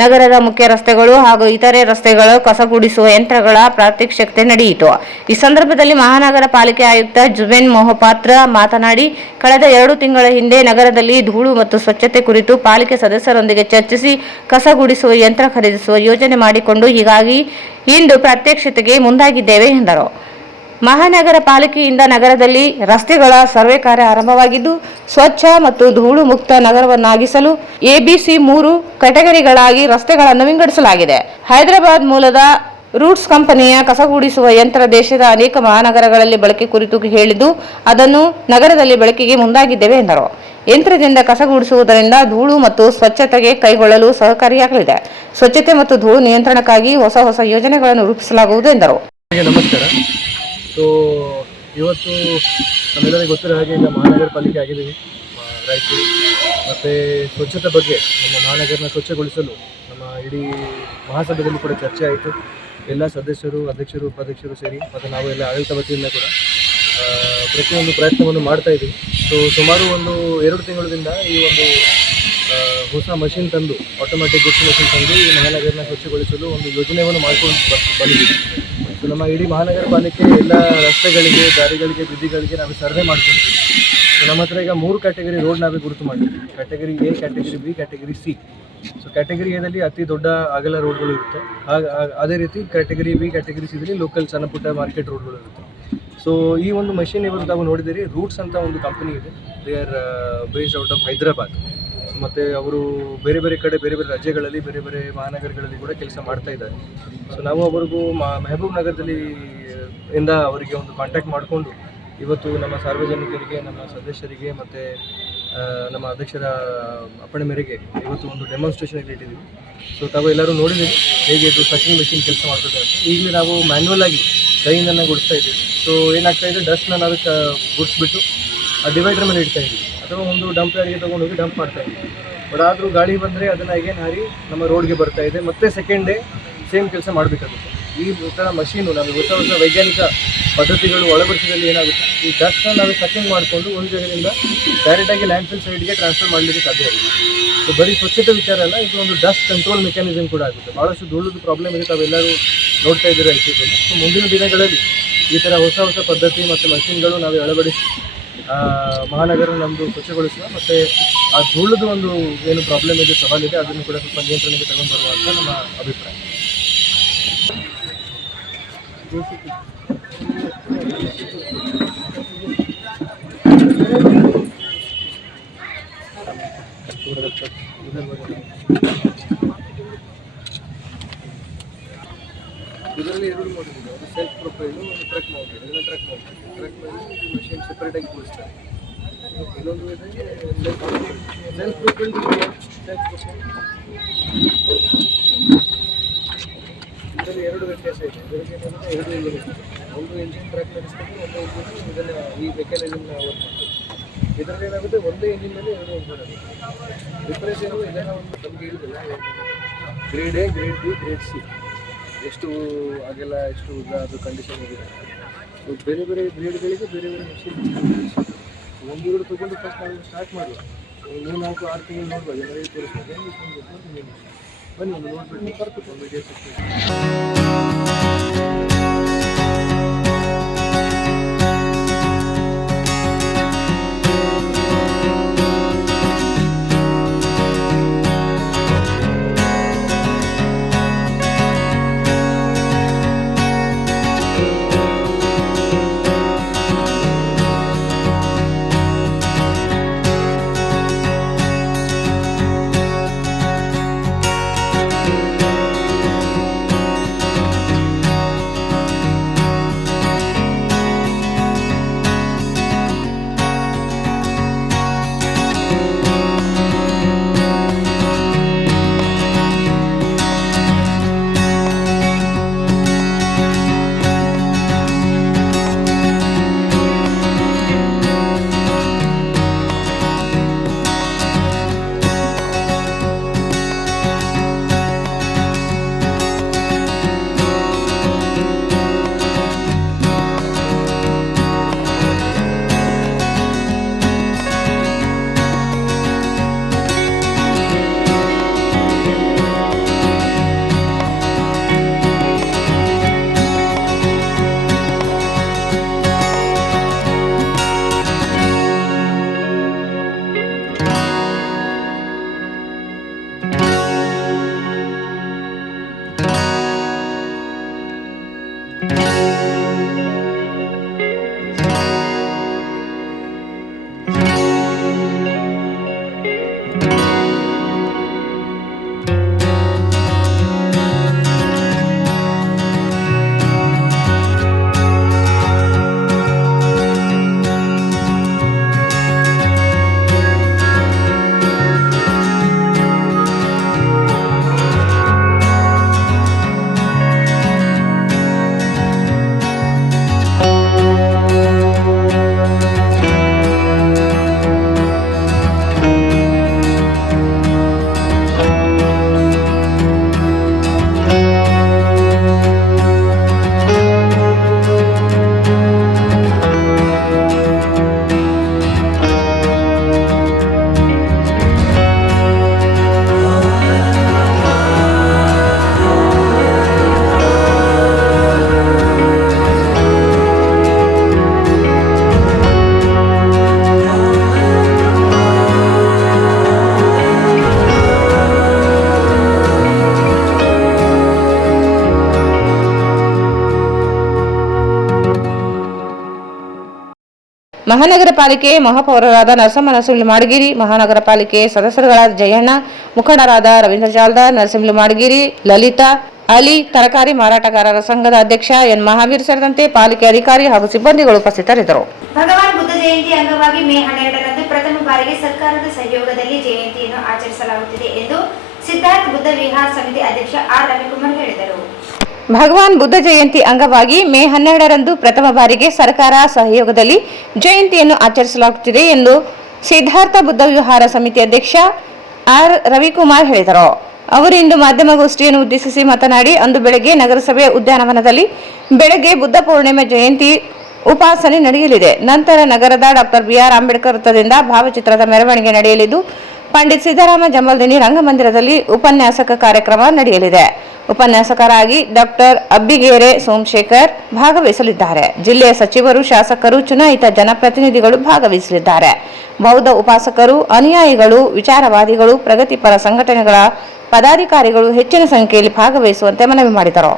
ನಗರದ ಮುಖ್ಯ ರಸ್ತೆಗಳು ಹಾಗೂ ಇತರೆ ರಸ್ತೆಗಳು ಕಸಗುಡಿಸುವ ಯಂತ್ರಗಳ ಪ್ರಾತ್ಯಕ್ಷಿಕತೆ ನಡೆಯಿತು. ಈ ಸಂದರ್ಭದಲ್ಲಿ ಮಹಾನಗರ ಪಾಲಿಕೆ ಆಯುಕ್ತ ಜುಬೇನ್ ಮೊಹಪಾತ್ರ ಮಾತನಾಡಿ, ಕಳೆದ 2 ತಿಂಗಳ ಹಿಂದೆ ನಗರದಲ್ಲಿ ಧೂಳು ಮತ್ತು ಸ್ವಚ್ಛತೆ ಕುರಿತು ಪಾಲಿಕೆ ಸದಸ್ಯರೊಂದಿಗೆ ಚರ್ಚಿಸಿ ಕಸಗುಡಿಸುವ ಯಂತ್ರ ಖರೀದಿಸುವ ಯೋಜನೆ ಮಾಡಿಕೊಂಡು ಹೀಗಾಗಿ ಇಂದು ಪ್ರಾತ್ಯಕ್ಷಿತೆಗೆ ಮುಂದಾಗಿದ್ದೇವೆ ಎಂದರು. ಮಹಾನಗರ ಪಾಲಿಕೆಯಿಂದ ನಗರದಲ್ಲಿ ರಸ್ತೆಗಳ ಸರ್ವೆ ಕಾರ್ಯ ಆರಂಭವಾಗಿದ್ದು, ಸ್ವಚ್ಛ ಮತ್ತು ಧೂಳು ಮುಕ್ತ ನಗರವನ್ನಾಗಿಸಲು ABC 3 ಕ್ಯಾಟಗರಿಗಳಾಗಿ ರಸ್ತೆಗಳನ್ನು ವಿಂಗಡಿಸಲಾಗಿದೆ. ಹೈದರಾಬಾದ್ ಮೂಲದ ರೂಟ್ಸ್ ಕಂಪನಿಯ ಕಸಗುಡಿಸುವ ಯಂತ್ರ ದೇಶದ ಅನೇಕ ಮಹಾನಗರಗಳಲ್ಲಿ ಬಳಕೆ ಕುರಿತು ಹೇಳಿದ್ದು, ಅದನ್ನು ನಗರದಲ್ಲಿ ಬಳಕೆಗೆ ಮುಂದಾಗಿದ್ದೇವೆ ಎಂದರು. ಯಂತ್ರದಿಂದ ಕಸಗುಡಿಸುವುದರಿಂದ ಧೂಳು ಮತ್ತು ಸ್ವಚ್ಛತೆಗೆ ಕೈಗೊಳ್ಳಲು ಸಹಕಾರಿಯಾಗಲಿದೆ. ಸ್ವಚ್ಛತೆ ಮತ್ತು ಧೂಳು ನಿಯಂತ್ರಣಕ್ಕಾಗಿ ಹೊಸ ಯೋಜನೆಗಳನ್ನು ರೂಪಿಸಲಾಗುವುದು ಎಂದರು. ನಮಸ್ಕಾರ. ಸೊ ಇವತ್ತು ನಮ್ಮೆಲ್ಲರಿಗೂ ಗೊತ್ತಿರೋ ಹಾಗೆ ಈಗ ಮಹಾನಗರ ಪಾಲಿಕೆ ಆಗಿದ್ದೀವಿ ರಾಯಚೂರು. ಮತ್ತು ಸ್ವಚ್ಛತೆ ಬಗ್ಗೆ ನಮ್ಮ ಮಹಾನಗರನ ಸ್ವಚ್ಛಗೊಳಿಸಲು ನಮ್ಮ ಇಡೀ ಮಹಾಸಭೆಯಲ್ಲಿ ಕೂಡ ಚರ್ಚೆ ಆಯಿತು. ಎಲ್ಲ ಸದಸ್ಯರು, ಅಧ್ಯಕ್ಷರು, ಉಪಾಧ್ಯಕ್ಷರು ಸೇರಿ ಮತ್ತು ನಾವು ಎಲ್ಲ ಆಡಳಿತ ವತಿಯಿಂದ ಕೂಡ ಪ್ರತಿಯೊಂದು ಪ್ರಯತ್ನವನ್ನು ಮಾಡ್ತಾ ಇದ್ದೀವಿ. ಸೊ ಸುಮಾರು ಒಂದು 2 ತಿಂಗಳಿಂದ ಈ ಒಂದು ಹೊಸ ಮಷಿನ್ ತಂದು, ಆಟೋಮ್ಯಾಟಿಕ್ ಗುಡ್ಸ್ ಮಷಿನ್ ತಂದು ಈ ಮಹಾನಗರನ ಸ್ವಚ್ಛಗೊಳಿಸಲು ಒಂದು ಯೋಜನೆಯನ್ನು ಮಾಡ್ಕೊಂಡು ಬಂದಿದ್ದೀವಿ. ಸೊ ನಮ್ಮ ಇಡೀ ಮಹಾನಗರ ಪಾಲಿಕೆ ಎಲ್ಲ ರಸ್ತೆಗಳಿಗೆ, ದಾರಿಗಳಿಗೆ, ಬೀದಿಗಳಿಗೆ ನಾವು ಸರ್ವೆ ಮಾಡ್ಕೊಂಡಿದ್ದೀವಿ. ಸೊ ನಮ್ಮ ಹತ್ರ ಈಗ 3 ಕ್ಯಾಟಗರಿ ರೋಡ್ ನಾವೇ ಗುರುತು ಮಾಡಿದ್ದೀವಿ. Category A, category B, category C. So category ಎದಲ್ಲಿ ಅತಿ ದೊಡ್ಡ ಅಗಲ ರೋಡ್ಗಳು ಇರುತ್ತೆ. ಅದೇ ರೀತಿ ಕ್ಯಾಟಗರಿ B, ಕ್ಯಾಟಗರಿ ಸಿದಲ್ಲಿ ಲೋಕಲ್ ಸಣ್ಣ ಪುಟ್ಟ ಮಾರ್ಕೆಟ್ ರೋಡ್ಗಳು ಇರುತ್ತೆ. ಸೊ ಈ ಒಂದು ಮಷಿನ್ ಇವತ್ತು ತಾವು ನೋಡಿದ್ದೀರಿ, ರೂಟ್ಸ್ ಅಂತ ಒಂದು ಕಂಪನಿ ಇದೆ. They are based out of Hyderabad. ಮತ್ತು ಅವರು ಬೇರೆ ಬೇರೆ ಕಡೆ, ಬೇರೆ ಬೇರೆ ರಾಜ್ಯಗಳಲ್ಲಿ, ಬೇರೆ ಬೇರೆ ಮಹಾನಗರಗಳಲ್ಲಿ ಕೂಡ ಕೆಲಸ ಮಾಡ್ತಾ ಇದ್ದಾರೆ. ಸೊ ನಾವು ಅವರಿಗೂ ಮೆಹಬೂಬ್ ನಗರದಲ್ಲಿ ಇಂದ ಅವರಿಗೆ ಒಂದು ಕಾಂಟ್ಯಾಕ್ಟ್ ಮಾಡಿಕೊಂಡು ಇವತ್ತು ನಮ್ಮ ಸಾರ್ವಜನಿಕರಿಗೆ, ನಮ್ಮ ಸದಸ್ಯರಿಗೆ ಮತ್ತು ನಮ್ಮ ಅಧ್ಯಕ್ಷರ ಅಪ್ಪಣೆ ಮೇರೆಗೆ ಇವತ್ತು ಒಂದು ಡೆಮಾನ್ಸ್ಟ್ರೇಷನ್ ಇಟ್ಟಿದ್ದೀವಿ. ಸೊ ತಾವು ಎಲ್ಲರೂ ನೋಡಿದ್ದೀವಿ ಹೇಗೆ ಇದು ಸಚಿನ್ ಮೆಷಿನ್ ಕೆಲಸ ಮಾಡ್ತದೆ ಅಂತ. ಈಗಲೇ ನಾವು ಮ್ಯಾನ್ಯುವಲ್ ಆಗಿ ಕೈಯಿಂದ ಗುಡಿಸ್ತಾ ಇದ್ದೀವಿ. ಸೊ ಏನಾಗ್ತಾ ಇದೆ, ಡಸ್ಟ್ನ ನಾವು ಗುಡಿಸ್ಬಿಟ್ಟು ಆ ಡಿವೈಡರ್ ಮೇಲೆ ಇಡ್ತಾ ಇದ್ದೀವಿ, ಅಥವಾ ಒಂದು ಡಂಪ್ ಯಾರಿಗೆ ತೊಗೊಂಡೋಗಿ ಡಂಪ್ ಮಾಡ್ತಾ ಇದ್ದೀವಿ. ಬಟ್ ಆದರೂ ಗಾಳಿ ಬಂದರೆ ಅದನ್ನು ಅಗೇನ್ ಹಾರಿ ನಮ್ಮ ರೋಡ್ಗೆ ಬರ್ತಾ ಇದೆ. ಮತ್ತೆ ಸೆಕೆಂಡ್ ಡೇ ಸೇಮ್ ಕೆಲಸ ಮಾಡಬೇಕಾಗುತ್ತೆ. ಈ ಥರ ಮಷೀನು ನಾವು ಹೊಸ ವೈಜ್ಞಾನಿಕ ಪದ್ಧತಿಗಳು ಒಳಪಡಿಸಿದಲ್ಲಿ ಏನಾಗುತ್ತೆ, ಈ ಡಸ್ಟ್ನ ನಾವು ಸೆಕೆಂಡ್ ಮಾಡಿಕೊಂಡು ಒಂದು ಜಾಗದಿಂದ ಡೈರೆಕ್ಟಾಗಿ ಲ್ಯಾಂಡ್ಫಿಲ್ ಸೈಡ್ಗೆ ಟ್ರಾನ್ಸ್ಫರ್ ಮಾಡಲಿಕ್ಕೆ ಸಾಧ್ಯ ಆಗುತ್ತೆ. ಸೊ ಬರೀ ಸ್ವಚ್ಛತೆ ವಿಚಾರ ಅಲ್ಲ, ಇದು ಒಂದು ಡಸ್ಟ್ ಕಂಟ್ರೋಲ್ ಮೆಕ್ಯಾನಿಸಮ್ ಕೂಡ ಆಗುತ್ತೆ. ಭಾಳಷ್ಟು ಧೂಳದ ಪ್ರಾಬ್ಲಮ್ ಇದೆ, ತಾವೆಲ್ಲರೂ ನೋಡ್ತಾ ಇದ್ದೀರಾ ಐಸಿಯಲ್ಲಿ. ಸೊ ಮುಂದಿನ ದಿನಗಳಲ್ಲಿ ಈ ಥರ ಹೊಸ ಪದ್ಧತಿ ಮತ್ತು ಮಷೀನ್ಗಳು ನಾವು ಅಳವಡಿಸಿ ಮಹಾನಗರ ನಮ್ಮದು ಸ್ವಚ್ಛಗೊಳಿಸುವ ಮತ್ತು ಆ ಧೂಳದ ಒಂದು ಏನು ಪ್ರಾಬ್ಲಮ್ ಇದೆ, ಸವಾಲಿದೆ, ಅದನ್ನು ಕೂಡ ಸ್ವಲ್ಪ ನಿಯಂತ್ರಣಕ್ಕೆ ತಗೊಂಡು ಬರುವ ಅಂತ ನಮ್ಮ ಅಭಿಪ್ರಾಯ. ಇದರಲ್ಲಿ 2 ಮೋಡ್ ಇದೆ. ಒಂದು ಸೆಲ್ಫ್ ಪ್ರೊಫೈಲು, ಒಂದು ಟ್ರಕ್ ಮೌಂಟ್. ಇದನ್ನು ಟ್ರಕ್ ಮೇಲೆ ಈ ಮಷೀನ್ ಸೆಪರೇಟಾಗಿ ಕೂರಿಸ್ತಾರೆ. ಇನ್ನೊಂದು ಇದೆ ಸೆಲ್ಫ್ ಪ್ರೊಫೈಲ್. ಇದರಲ್ಲಿ 2 ವ್ಯತ್ಯಾಸ ಇದೆ. ಇದರಲ್ಲಿ ಏನಂದರೆ 2 ಇಂಜಿನ್ ಇದೆ. ಒಂದು ಇಂಜಿನ್ ಟ್ರಕ್ ನಡೆಸ್ಕೊಂಡು, ಒಂದು ಇಂಜಿನ್ ಇದನ್ನು ಈ ಮೆಕ್ಯಾನಿಸಮ್ನ ವರ್ಕ್ ಮಾಡ್ತೀವಿ. ಇದರಲ್ಲಿ ಏನಾಗುತ್ತೆ, ಒಂದೇ ಇಂಜಿನಲ್ಲಿ 2 ಇಂಜಿನ್ ಆಗುತ್ತೆ. ಡಿಫ್ರೆನ್ಸ್ ಏನು, ಇದನ್ನು ಒಂದು ನಮಗೆ ಇರುವುದಿಲ್ಲ. Grade A, grade B, grade C, ಎಷ್ಟು ಆಗೆಲ್ಲ ಎಷ್ಟು ಉದ್ದ ಅದು ಕಂಡೀಷನ್ ಇದೆ. ಬೇರೆ ಬೇರೆ ಗ್ರೇಡ್ಗಳಿಗೆ ಬೇರೆ ಬೇರೆ ಮಷೀನ್. 1-2 ತೊಗೊಂಡು ಫಸ್ಟ್ ನಾವು ಸ್ಟಾರ್ಟ್ ಮಾಡುವ. 3-4-6 ತಿಂಗಳು ನೋಡ್ಬೋದು, ಎಲ್ಲರಿಗೂ ತೋರಿಸ್ಬೋದು. ಬನ್ನಿ ಒಂದು ನೋಡ್ಬಿಟ್ಟು ಬರ್ಬೇಕು ಒಂದು ವಿಡಿಯೋ ಸಿಗ್ತದೆ. ಮಹಾನಗರ ಪಾಲಿಕೆ ಮಹಾಪೌರರಾದ ನರಸಿಂಹ ಮಾಡಗಿರಿ, ಮಹಾನಗರ ಪಾಲಿಕೆ ಸದಸ್ಯರುಗಳಾದ ಜಯಣ್ಣ, ಮುಖಂಡರಾದ ರವೀಂದ್ರ ಜಾಲ್ದಾರ್, ನರಸಿಂಹ ಮಾಡಗಿರಿ, ಲಲಿತಾ, ಅಲಿ, ತರಕಾರಿ ಮಾರಾಟಗಾರರ ಸಂಘದ ಅಧ್ಯಕ್ಷ ಎನ್ ಮಹಾವೀರ್ ಸೇರಿದಂತೆ ಪಾಲಿಕೆ ಅಧಿಕಾರಿ ಹಾಗೂ ಸಿಬ್ಬಂದಿಗಳು ಉಪಸ್ಥಿತರಿದ್ದರು. ಭಗವಾನ್ ಬುದ್ಧ ಜಯಂತಿ ಅಂಗವಾಗಿ ಮೇ 12ರಂದು ಪ್ರಥಮ ಬಾರಿಗೆ ಸರ್ಕಾರದ ಸಹಯೋಗದಲ್ಲಿ ಜಯಂತಿಯನ್ನು ಆಚರಿಸಲಾಗುತ್ತಿದೆ ಎಂದು ಸಿದ್ಧಾರ್ಥ ಬುದ್ಧ ವಿಹಾರ ಸಮಿತಿ ಅಧ್ಯಕ್ಷ ಆರ್ ರವಿಕುಮಾರ್ ಹೇಳಿದರು. ಭಗವಾನ್ ಬುದ್ಧ ಜಯಂತಿ ಅಂಗವಾಗಿ ಮೇ 12ರಂದು ಪ್ರಥಮ ಬಾರಿಗೆ ಸರ್ಕಾರ ಸಹಯೋಗದಲ್ಲಿ ಜಯಂತಿಯನ್ನು ಆಚರಿಸಲಾಗುತ್ತಿದೆ ಎಂದು ಸಿದ್ಧಾರ್ಥ ಬುದ್ಧ ವಿಹಾರ ಸಮಿತಿ ಅಧ್ಯಕ್ಷ ಆರ್ ರವಿಕುಮಾರ್ ಹೇಳಿದರು. ಅವರು ಇಂದು ಮಾಧ್ಯಮಗೋಷ್ಠಿಯನ್ನು ಉದ್ದೇಶಿಸಿ ಮಾತನಾಡಿ, ಅಂದು ಬೆಳಗ್ಗೆ ನಗರಸಭೆ ಉದ್ಯಾನವನದಲ್ಲಿ ಬೆಳಗ್ಗೆ ಬುದ್ಧ ಪೂರ್ಣಿಮೆ ಜಯಂತಿ ಉಪಾಸನೆ ನಡೆಯಲಿದೆ. ನಂತರ ನಗರದ ಡಾಕ್ಟರ್ BR ಅಂಬೇಡ್ಕರ್ ವೃತ್ತದಿಂದ ಭಾವಚಿತ್ರದ ಮೆರವಣಿಗೆ ನಡೆಯಲಿದ್ದು, ಪಂಡಿತ್ ಸಿದ್ದರಾಮ ಜಮಲ್ದಿನಿ ರಂಗಮಂದಿರದಲ್ಲಿ ಉಪನ್ಯಾಸಕ ಕಾರ್ಯಕ್ರಮ ನಡೆಯಲಿದೆ. ಉಪನ್ಯಾಸಕರಾಗಿ ಡಾಕ್ಟರ್ ಅಬ್ಬಿಗೇರೆ ಸೋಮಶೇಖರ್ ಭಾಗವಹಿಸಲಿದ್ದಾರೆ. ಜಿಲ್ಲೆಯ ಸಚಿವರು, ಶಾಸಕರು, ಚುನಾಯಿತ ಜನಪ್ರತಿನಿಧಿಗಳು ಭಾಗವಹಿಸಲಿದ್ದಾರೆ. ಬೌದ್ಧ ಉಪಾಸಕರು, ಅನುಯಾಯಿಗಳು, ವಿಚಾರವಾದಿಗಳು, ಪ್ರಗತಿಪರ ಸಂಘಟನೆಗಳ ಪದಾಧಿಕಾರಿಗಳು ಹೆಚ್ಚಿನ ಸಂಖ್ಯೆಯಲ್ಲಿ ಭಾಗವಹಿಸುವಂತೆ ಮನವಿ ಮಾಡಿದರು.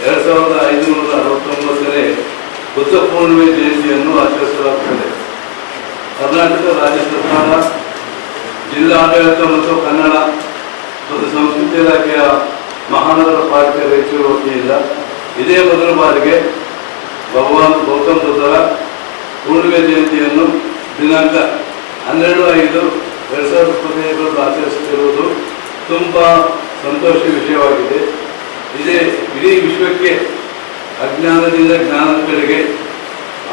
2569ನೇ ಬುದ್ಧ ಪೂರ್ಣಿಮೆ ಜಯಂತಿಯನ್ನು ಆಚರಿಸಲಾಗುತ್ತದೆ. ಕರ್ನಾಟಕ ರಾಜ್ಯ ಸರ್ಕಾರ, ಜಿಲ್ಲಾ ಆಡಳಿತ ಮತ್ತು ಕನ್ನಡ ಮತ್ತು ಸಂಸ್ಕೃತಿ ಇಲಾಖೆಯ ಮಹಾನಗರ ಪಾಲಿಕೆ ರಾಯಚೂರು ವತಿಯಿಂದ ಇದೇ ಮೊದಲ ಬಾರಿಗೆ ಭಗವಾನ್ ಗೌತಮ ಬುದ್ಧರ ಪೂರ್ಣಿಮೆ ಜಯಂತಿಯನ್ನು ದಿನಾಂಕ 12/5/2025 ಆಚರಿಸುತ್ತಿರುವುದು ತುಂಬ ಸಂತೋಷ ವಿಷಯವಾಗಿದೆ. ಇಡೀ ವಿಶ್ವಕ್ಕೆ ಅಜ್ಞಾನದಿಂದ ಜ್ಞಾನದ ಕಡೆಗೆ,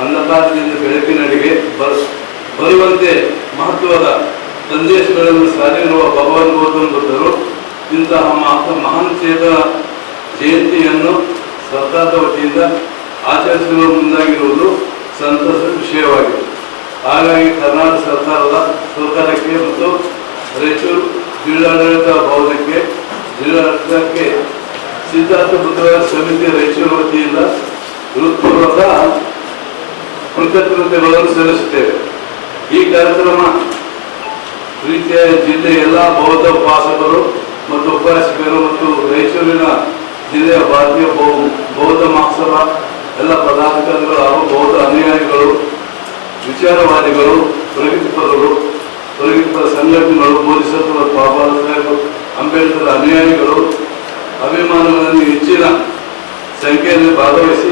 ಅಂಧಕಾರದಿಂದ ಬೆಳಕಿನಡೆಗೆ ಬರುವಂತೆ ಮಹತ್ವದ ಸಂದೇಶಗಳನ್ನು ಸಾರಿರುವ ಭಗವಾನ್ ಗೌತಮ ಬುದ್ಧರು ಇಂತಹ ಮಹಾನ್ ಚೇತನ ಜಯಂತಿಯನ್ನು ಸರ್ಕಾರದ ವತಿಯಿಂದ ಆಚರಿಸಲು ಮುಂದಾಗಿರುವುದು ಸಂತಸದ ವಿಷಯವಾಗಿದೆ. ಹಾಗಾಗಿ ಕರ್ನಾಟಕ ಸರ್ಕಾರಕ್ಕೆ ಮತ್ತು ರಾಯಚೂರು ಜಿಲ್ಲಾಡಳಿತ ಭವನಕ್ಕೆ, ಜಿಲ್ಲಾಡಳಿತಕ್ಕೆ ಸಿದ್ಧಾರ್ಥ ಬುದ್ಧ ಸಮಿತಿ ರಾಯಚೂರು ವತಿಯಿಂದ ಹೃತ್ಪೂರ್ವಕ ಕೃತಜ್ಞತೆಗಳನ್ನು ಸಲ್ಲಿಸುತ್ತೇವೆ. ಈ ಕಾರ್ಯಕ್ರಮ ರೀತಿಯ ಜಿಲ್ಲೆಯ ಎಲ್ಲ ಬೌದ್ಧ ಉಪಾಸಕರು ಮತ್ತು ಉಪಾಸಕರು ಮತ್ತು ರಾಯಚೂರಿನ ಜಿಲ್ಲೆಯ ಭಾರತೀಯ ಬೌದ್ಧ ಮಹಾಸಭಾ ಎಲ್ಲ ಪದಾಧಿಕಾರಿಗಳು ಹಾಗೂ ಬೌದ್ಧ ಅನುಯಾಯಿಗಳು, ವಿಚಾರವಾದಿಗಳು, ಪ್ರಗತಿಪರ ಸಂಘಟನೆಗಳು, ಬೋಧಿಸತ್ವ ಬಾಬಾ ಸಾಹೇಬ್ ಅಂಬೇಡ್ಕರ್ ಅನುಯಾಯಿಗಳು, ಅಭಿಮಾನಿಗಳನ್ನು ಹೆಚ್ಚಿನ ಸಂಖ್ಯೆಯಲ್ಲಿ ಭಾಗವಹಿಸಿ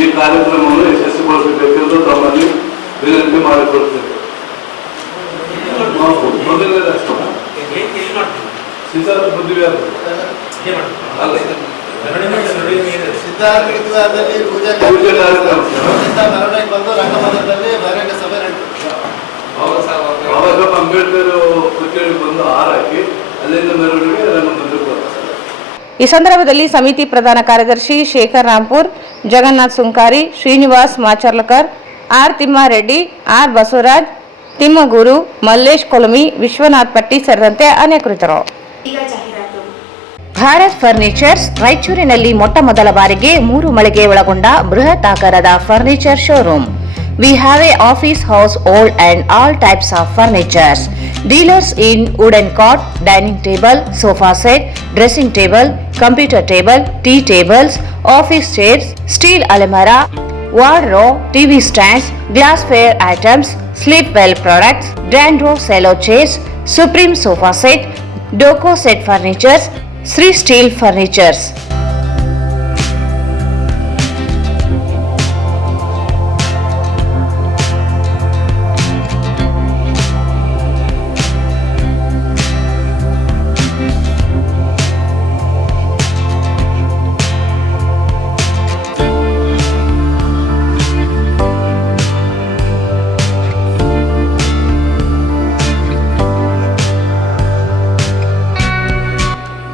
ಈ ಕಾರ್ಯಕ್ರಮವನ್ನು ಯಶಸ್ವಿಗೊಳಿಸಬೇಕೆಂದು ತಮ್ಮಲ್ಲಿ ವಿನಂತಿ ಮಾಡಿಕೊಳ್ತೇವೆ. ಮೊದಲನೇದ ಸಿದ್ಧಾರ್ಥ ಬುದ್ಧಿವಿಹಾರ ಸಿದ್ಧಾರ್ಥ ಬುದ್ಧಿವಿಹಾರದಲ್ಲಿ ಪೂಜೆ ಕಾರ್ಯಕ್ರಮ ಬಂದು ರಂಗಮಂದಿರದಲ್ಲಿ ಬಹಿರಂಗ ಸಭೆ ನಡೆಯುತ್ತೆ. ಬಾಬಾ ಸಾಹೇಬ್ ಅಂಬೇಡ್ಕರ್ ಪುತ್ಥಳಿಗೆ ಬಂದು ಹಾರಾಕಿ ಅಲ್ಲಿಂದ ಮೆರವಣಿಗೆ ರಂಗಮಂದಿರಕ್ಕೆ ಬರ್ತಾರೆ. ಈ ಸಂದರ್ಭದಲ್ಲಿ ಸಮಿತಿ ಪ್ರಧಾನ ಕಾರ್ಯದರ್ಶಿ ಶೇಖರ್ ರಾಂಪುರ್, ಜಗನ್ನಾಥ್ ಸುಂಕಾರಿ, ಶ್ರೀನಿವಾಸ್ ಮಾಚರ್ಲಕರ್, ಆರ್ ತಿಮ್ಮಾರೆಡ್ಡಿ, ಆರ್ ಬಸವರಾಜ್, ತಿಮ್ಮಗೂರು, ಮಲ್ಲೇಶ್ ಕೊಲಮಿ, ವಿಶ್ವನಾಥ್ ಪಟ್ಟಿ ಸೇರಿದಂತೆ ಅನೇಕರಿದ್ದರು. ಈಗ ಜಾಹೀರಾತು. ಭಾರತ್ ಫರ್ನಿಚರ್ಸ್ ರಾಯಚೂರಿನಲ್ಲಿ ಮೊಟ್ಟ ಮೊದಲ ಬಾರಿಗೆ 3 ಮಳಿಗೆ ಒಳಗೊಂಡ ಬೃಹತ್ ಆಕಾರದ furniture showroom. We have a office house, old and all types of furnitures. Dealers in wooden cot, dining table, sofa set, dressing table, computer table, tea tables, office chairs, steel almirah, wardrobe, TV stands, glassware items, sleepwell products, dandruff cello chairs, Supreme sofa set, Doco set furnitures, Sri Steel furnitures.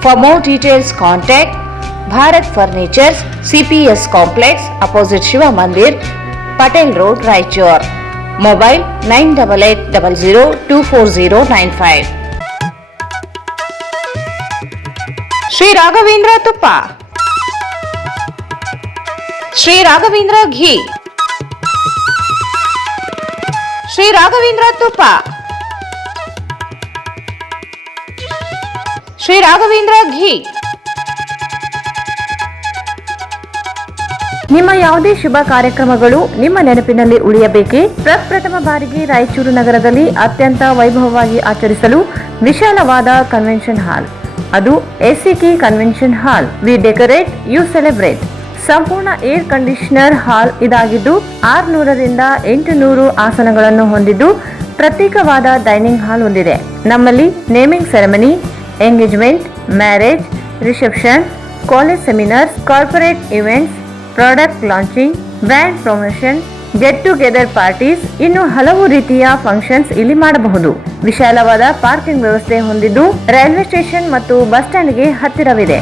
For more details, contact Bharat Furnitures, CPS Complex, opposite Shiva Mandir, Patel Road, Raichur. Mobile 9880024095. Sri Raghavendra Tuppa, Sri Raghavendra Ghee, Sri Raghavendra Tuppa, Sri Raghavendra Ghee. ನಿಮ್ಮ ಯಾವುದೇ ಶುಭ ಕಾರ್ಯಕ್ರಮಗಳು ನಿಮ್ಮ ನೆನಪಿನಲ್ಲಿ ಉಳಿಯಬೇಕೇ? ಪ್ರಪ್ರಥಮ ಬಾರಿಗೆ ರಾಯಚೂರು ನಗರದಲ್ಲಿ ಅತ್ಯಂತ ವೈಭವವಾಗಿ ಆಚರಿಸಲು ವಿಶಾಲವಾದ ಕನ್ವೆನ್ಷನ್ ಹಾಲ್, ಅದು ACK convention hall. We decorate, you celebrate. ಸಂಪೂರ್ಣ ಏರ್ ಕಂಡೀಷನರ್ ಹಾಲ್ ಇದಾಗಿದ್ದು 600 ರಿಂದ 800 ಆಸನಗಳನ್ನು ಹೊಂದಿದ್ದು ಪ್ರತ್ಯೇಕವಾದ ಡೈನಿಂಗ್ ಹಾಲ್ ಹೊಂದಿದೆ. ನಮ್ಮಲ್ಲಿ naming ceremony, engagement, marriage, reception, college seminars, corporate events, product launching, brand promotion, get together parties, ಇನ್ನು ಹಲವು ರೀತಿಯ ಫಂಕ್ಷನ್ಸ್ ಇಲ್ಲಿ ಮಾಡಬಹುದು. ವಿಶಾಲವಾದ ಪಾರ್ಕಿಂಗ್ ವ್ಯವಸ್ಥೆ ಹೊಂದಿದ್ದು ರೈಲ್ವೆ ಸ್ಟೇಷನ್ ಮತ್ತು ಬಸ್ ಸ್ಟ್ಯಾಂಡ್ಗೆ ಹತ್ತಿರವಿದೆ.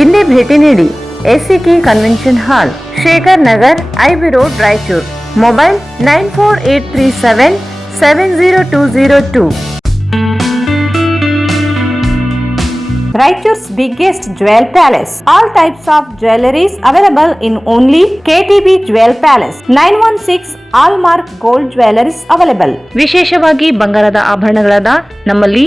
ಇಲ್ಲಿ ಭೇಟಿ ನೀಡಿ. ACK convention hall, Shekhar Nagar, IB road, Raichur. Mobile 9483770202. Raichuru's biggest jewel palace. All types of jewelries available in only KTB Jewel Palace. 916 Allmark Gold Jewelries available. ವಿಶೇಷವಾಗಿ ಬಂಗಾರದ ಆಭರಣಗಳಾದ ನಮ್ಮಲ್ಲಿ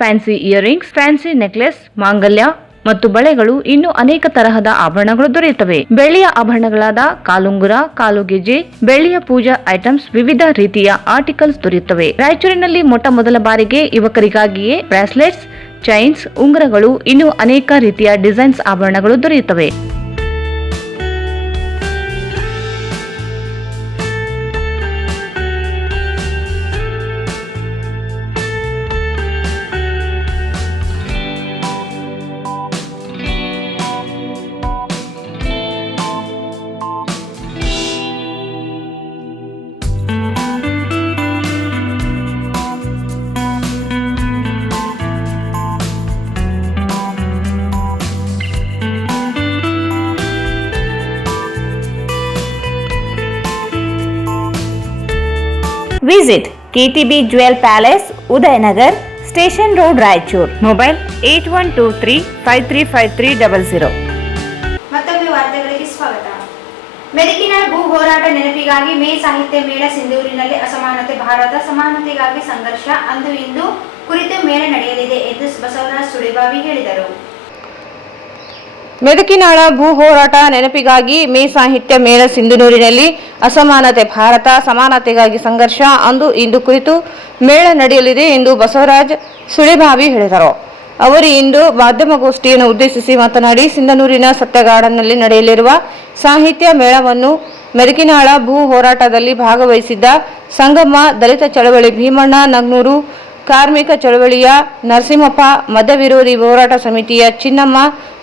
ಫ್ಯಾನ್ಸಿ ಇಯರಿಂಗ್ಸ್, ಫ್ಯಾನ್ಸಿ ನೆಕ್ಲೆಸ್, ಮಾಂಗಲ್ಯ ಮತ್ತು ಬಳೆಗಳು, ಇನ್ನು ಅನೇಕ ತರಹದ ಆಭರಣಗಳು ದೊರೆಯುತ್ತವೆ. ಬೆಳ್ಳಿಯ ಆಭರಣಗಳಾದ ಕಾಲುಂಗುರ, ಕಾಲುಗೆಜೆ, ಬೆಳ್ಳಿಯ ಪೂಜಾ ಐಟಮ್ಸ್, ವಿವಿಧ ರೀತಿಯ ಆರ್ಟಿಕಲ್ಸ್ ದೊರೆಯುತ್ತವೆ. ರಾಯಚೂರಿನಲ್ಲಿ ಮೊಟ್ಟ ಮೊದಲ ಬಾರಿಗೆ ಯುವಕರಿಗಾಗಿಯೇ ಬ್ರಾಸ್ಲೆಟ್ಸ್, ಚೈನ್ಸ್, ಉಂಗುರಗಳು, ಇನ್ನು ಅನೇಕ ರೀತಿಯ ಡಿಸೈನ್ಸ್ ಆಭರಣಗಳು ದೊರೆಯುತ್ತವೆ. Visit KTB Jewel Palace, Udayanagar, Station Road, Raichur. Mobile 8123535300. ಮತ್ತೊಮ್ಮೆ ವಾರ್ತೆಗಳಿಗೆ ಸ್ವಾಗತ. ಮೆದುಕಿನ ಭೂ ಹೋರಾಟ ನೆನಪಿಗಾಗಿ ಮೇ ಸಾಹಿತ್ಯ ಮೇಳ ಸಿಂಧೂರಿನಲ್ಲಿ ಅಸಮಾನತೆ ಭಾರತ ಸಮಾನತೆಗಾಗಿ ಸಂಘರ್ಷ ಅಂದು ಇಂದು ಕುರಿತು ಮೇಳ ನಡೆಯಲಿದೆ ಎಂದು ಬಸವರಾಜ ಸುಳಿಬಾವಿ ಹೇಳಿದರು. ಮೆದುಕಿನಾಳ ಭೂ ಹೋರಾಟ ನೆನಪಿಗಾಗಿ ಮೇ ಸಾಹಿತ್ಯ ಮೇಳ ಸಿಂಧನೂರಿನಲ್ಲಿ ಅಸಮಾನತೆ ಭಾರತ ಸಮಾನತೆಗಾಗಿ ಸಂಘರ್ಷ ಅಂದು ಇಂದು ಕುರಿತು ಮೇಳ ನಡೆಯಲಿದೆ ಎಂದು ಬಸವರಾಜ್ ಸುಳಿಬಾವಿ ಹೇಳಿದರು. ಅವರು ಇಂದು ಮಾಧ್ಯಮಗೋಷ್ಠಿಯನ್ನು ಉದ್ದೇಶಿಸಿ ಮಾತನಾಡಿ, ಸಿಂಧನೂರಿನ ಸತ್ಯಗಾರ್ಡನ್ನಲ್ಲಿ ನಡೆಯಲಿರುವ ಸಾಹಿತ್ಯ ಮೇಳವನ್ನು ಮೆದುಕಿನಾಳ ಭೂ ಹೋರಾಟದಲ್ಲಿ ಭಾಗವಹಿಸಿದ್ದ ಸಂಗಮ್ಮ, ದಲಿತ ಚಳವಳಿ ಭೀಮಣ್ಣ ನಗ್ನೂರು, ಕಾರ್ಮಿಕ ಚಳವಳಿಯ ನರಸಿಂಹಪ್ಪ, ಮದ್ಯ ವಿರೋಧಿ ಹೋರಾಟ ಸಮಿತಿಯ ಚಿನ್ನಮ್ಮ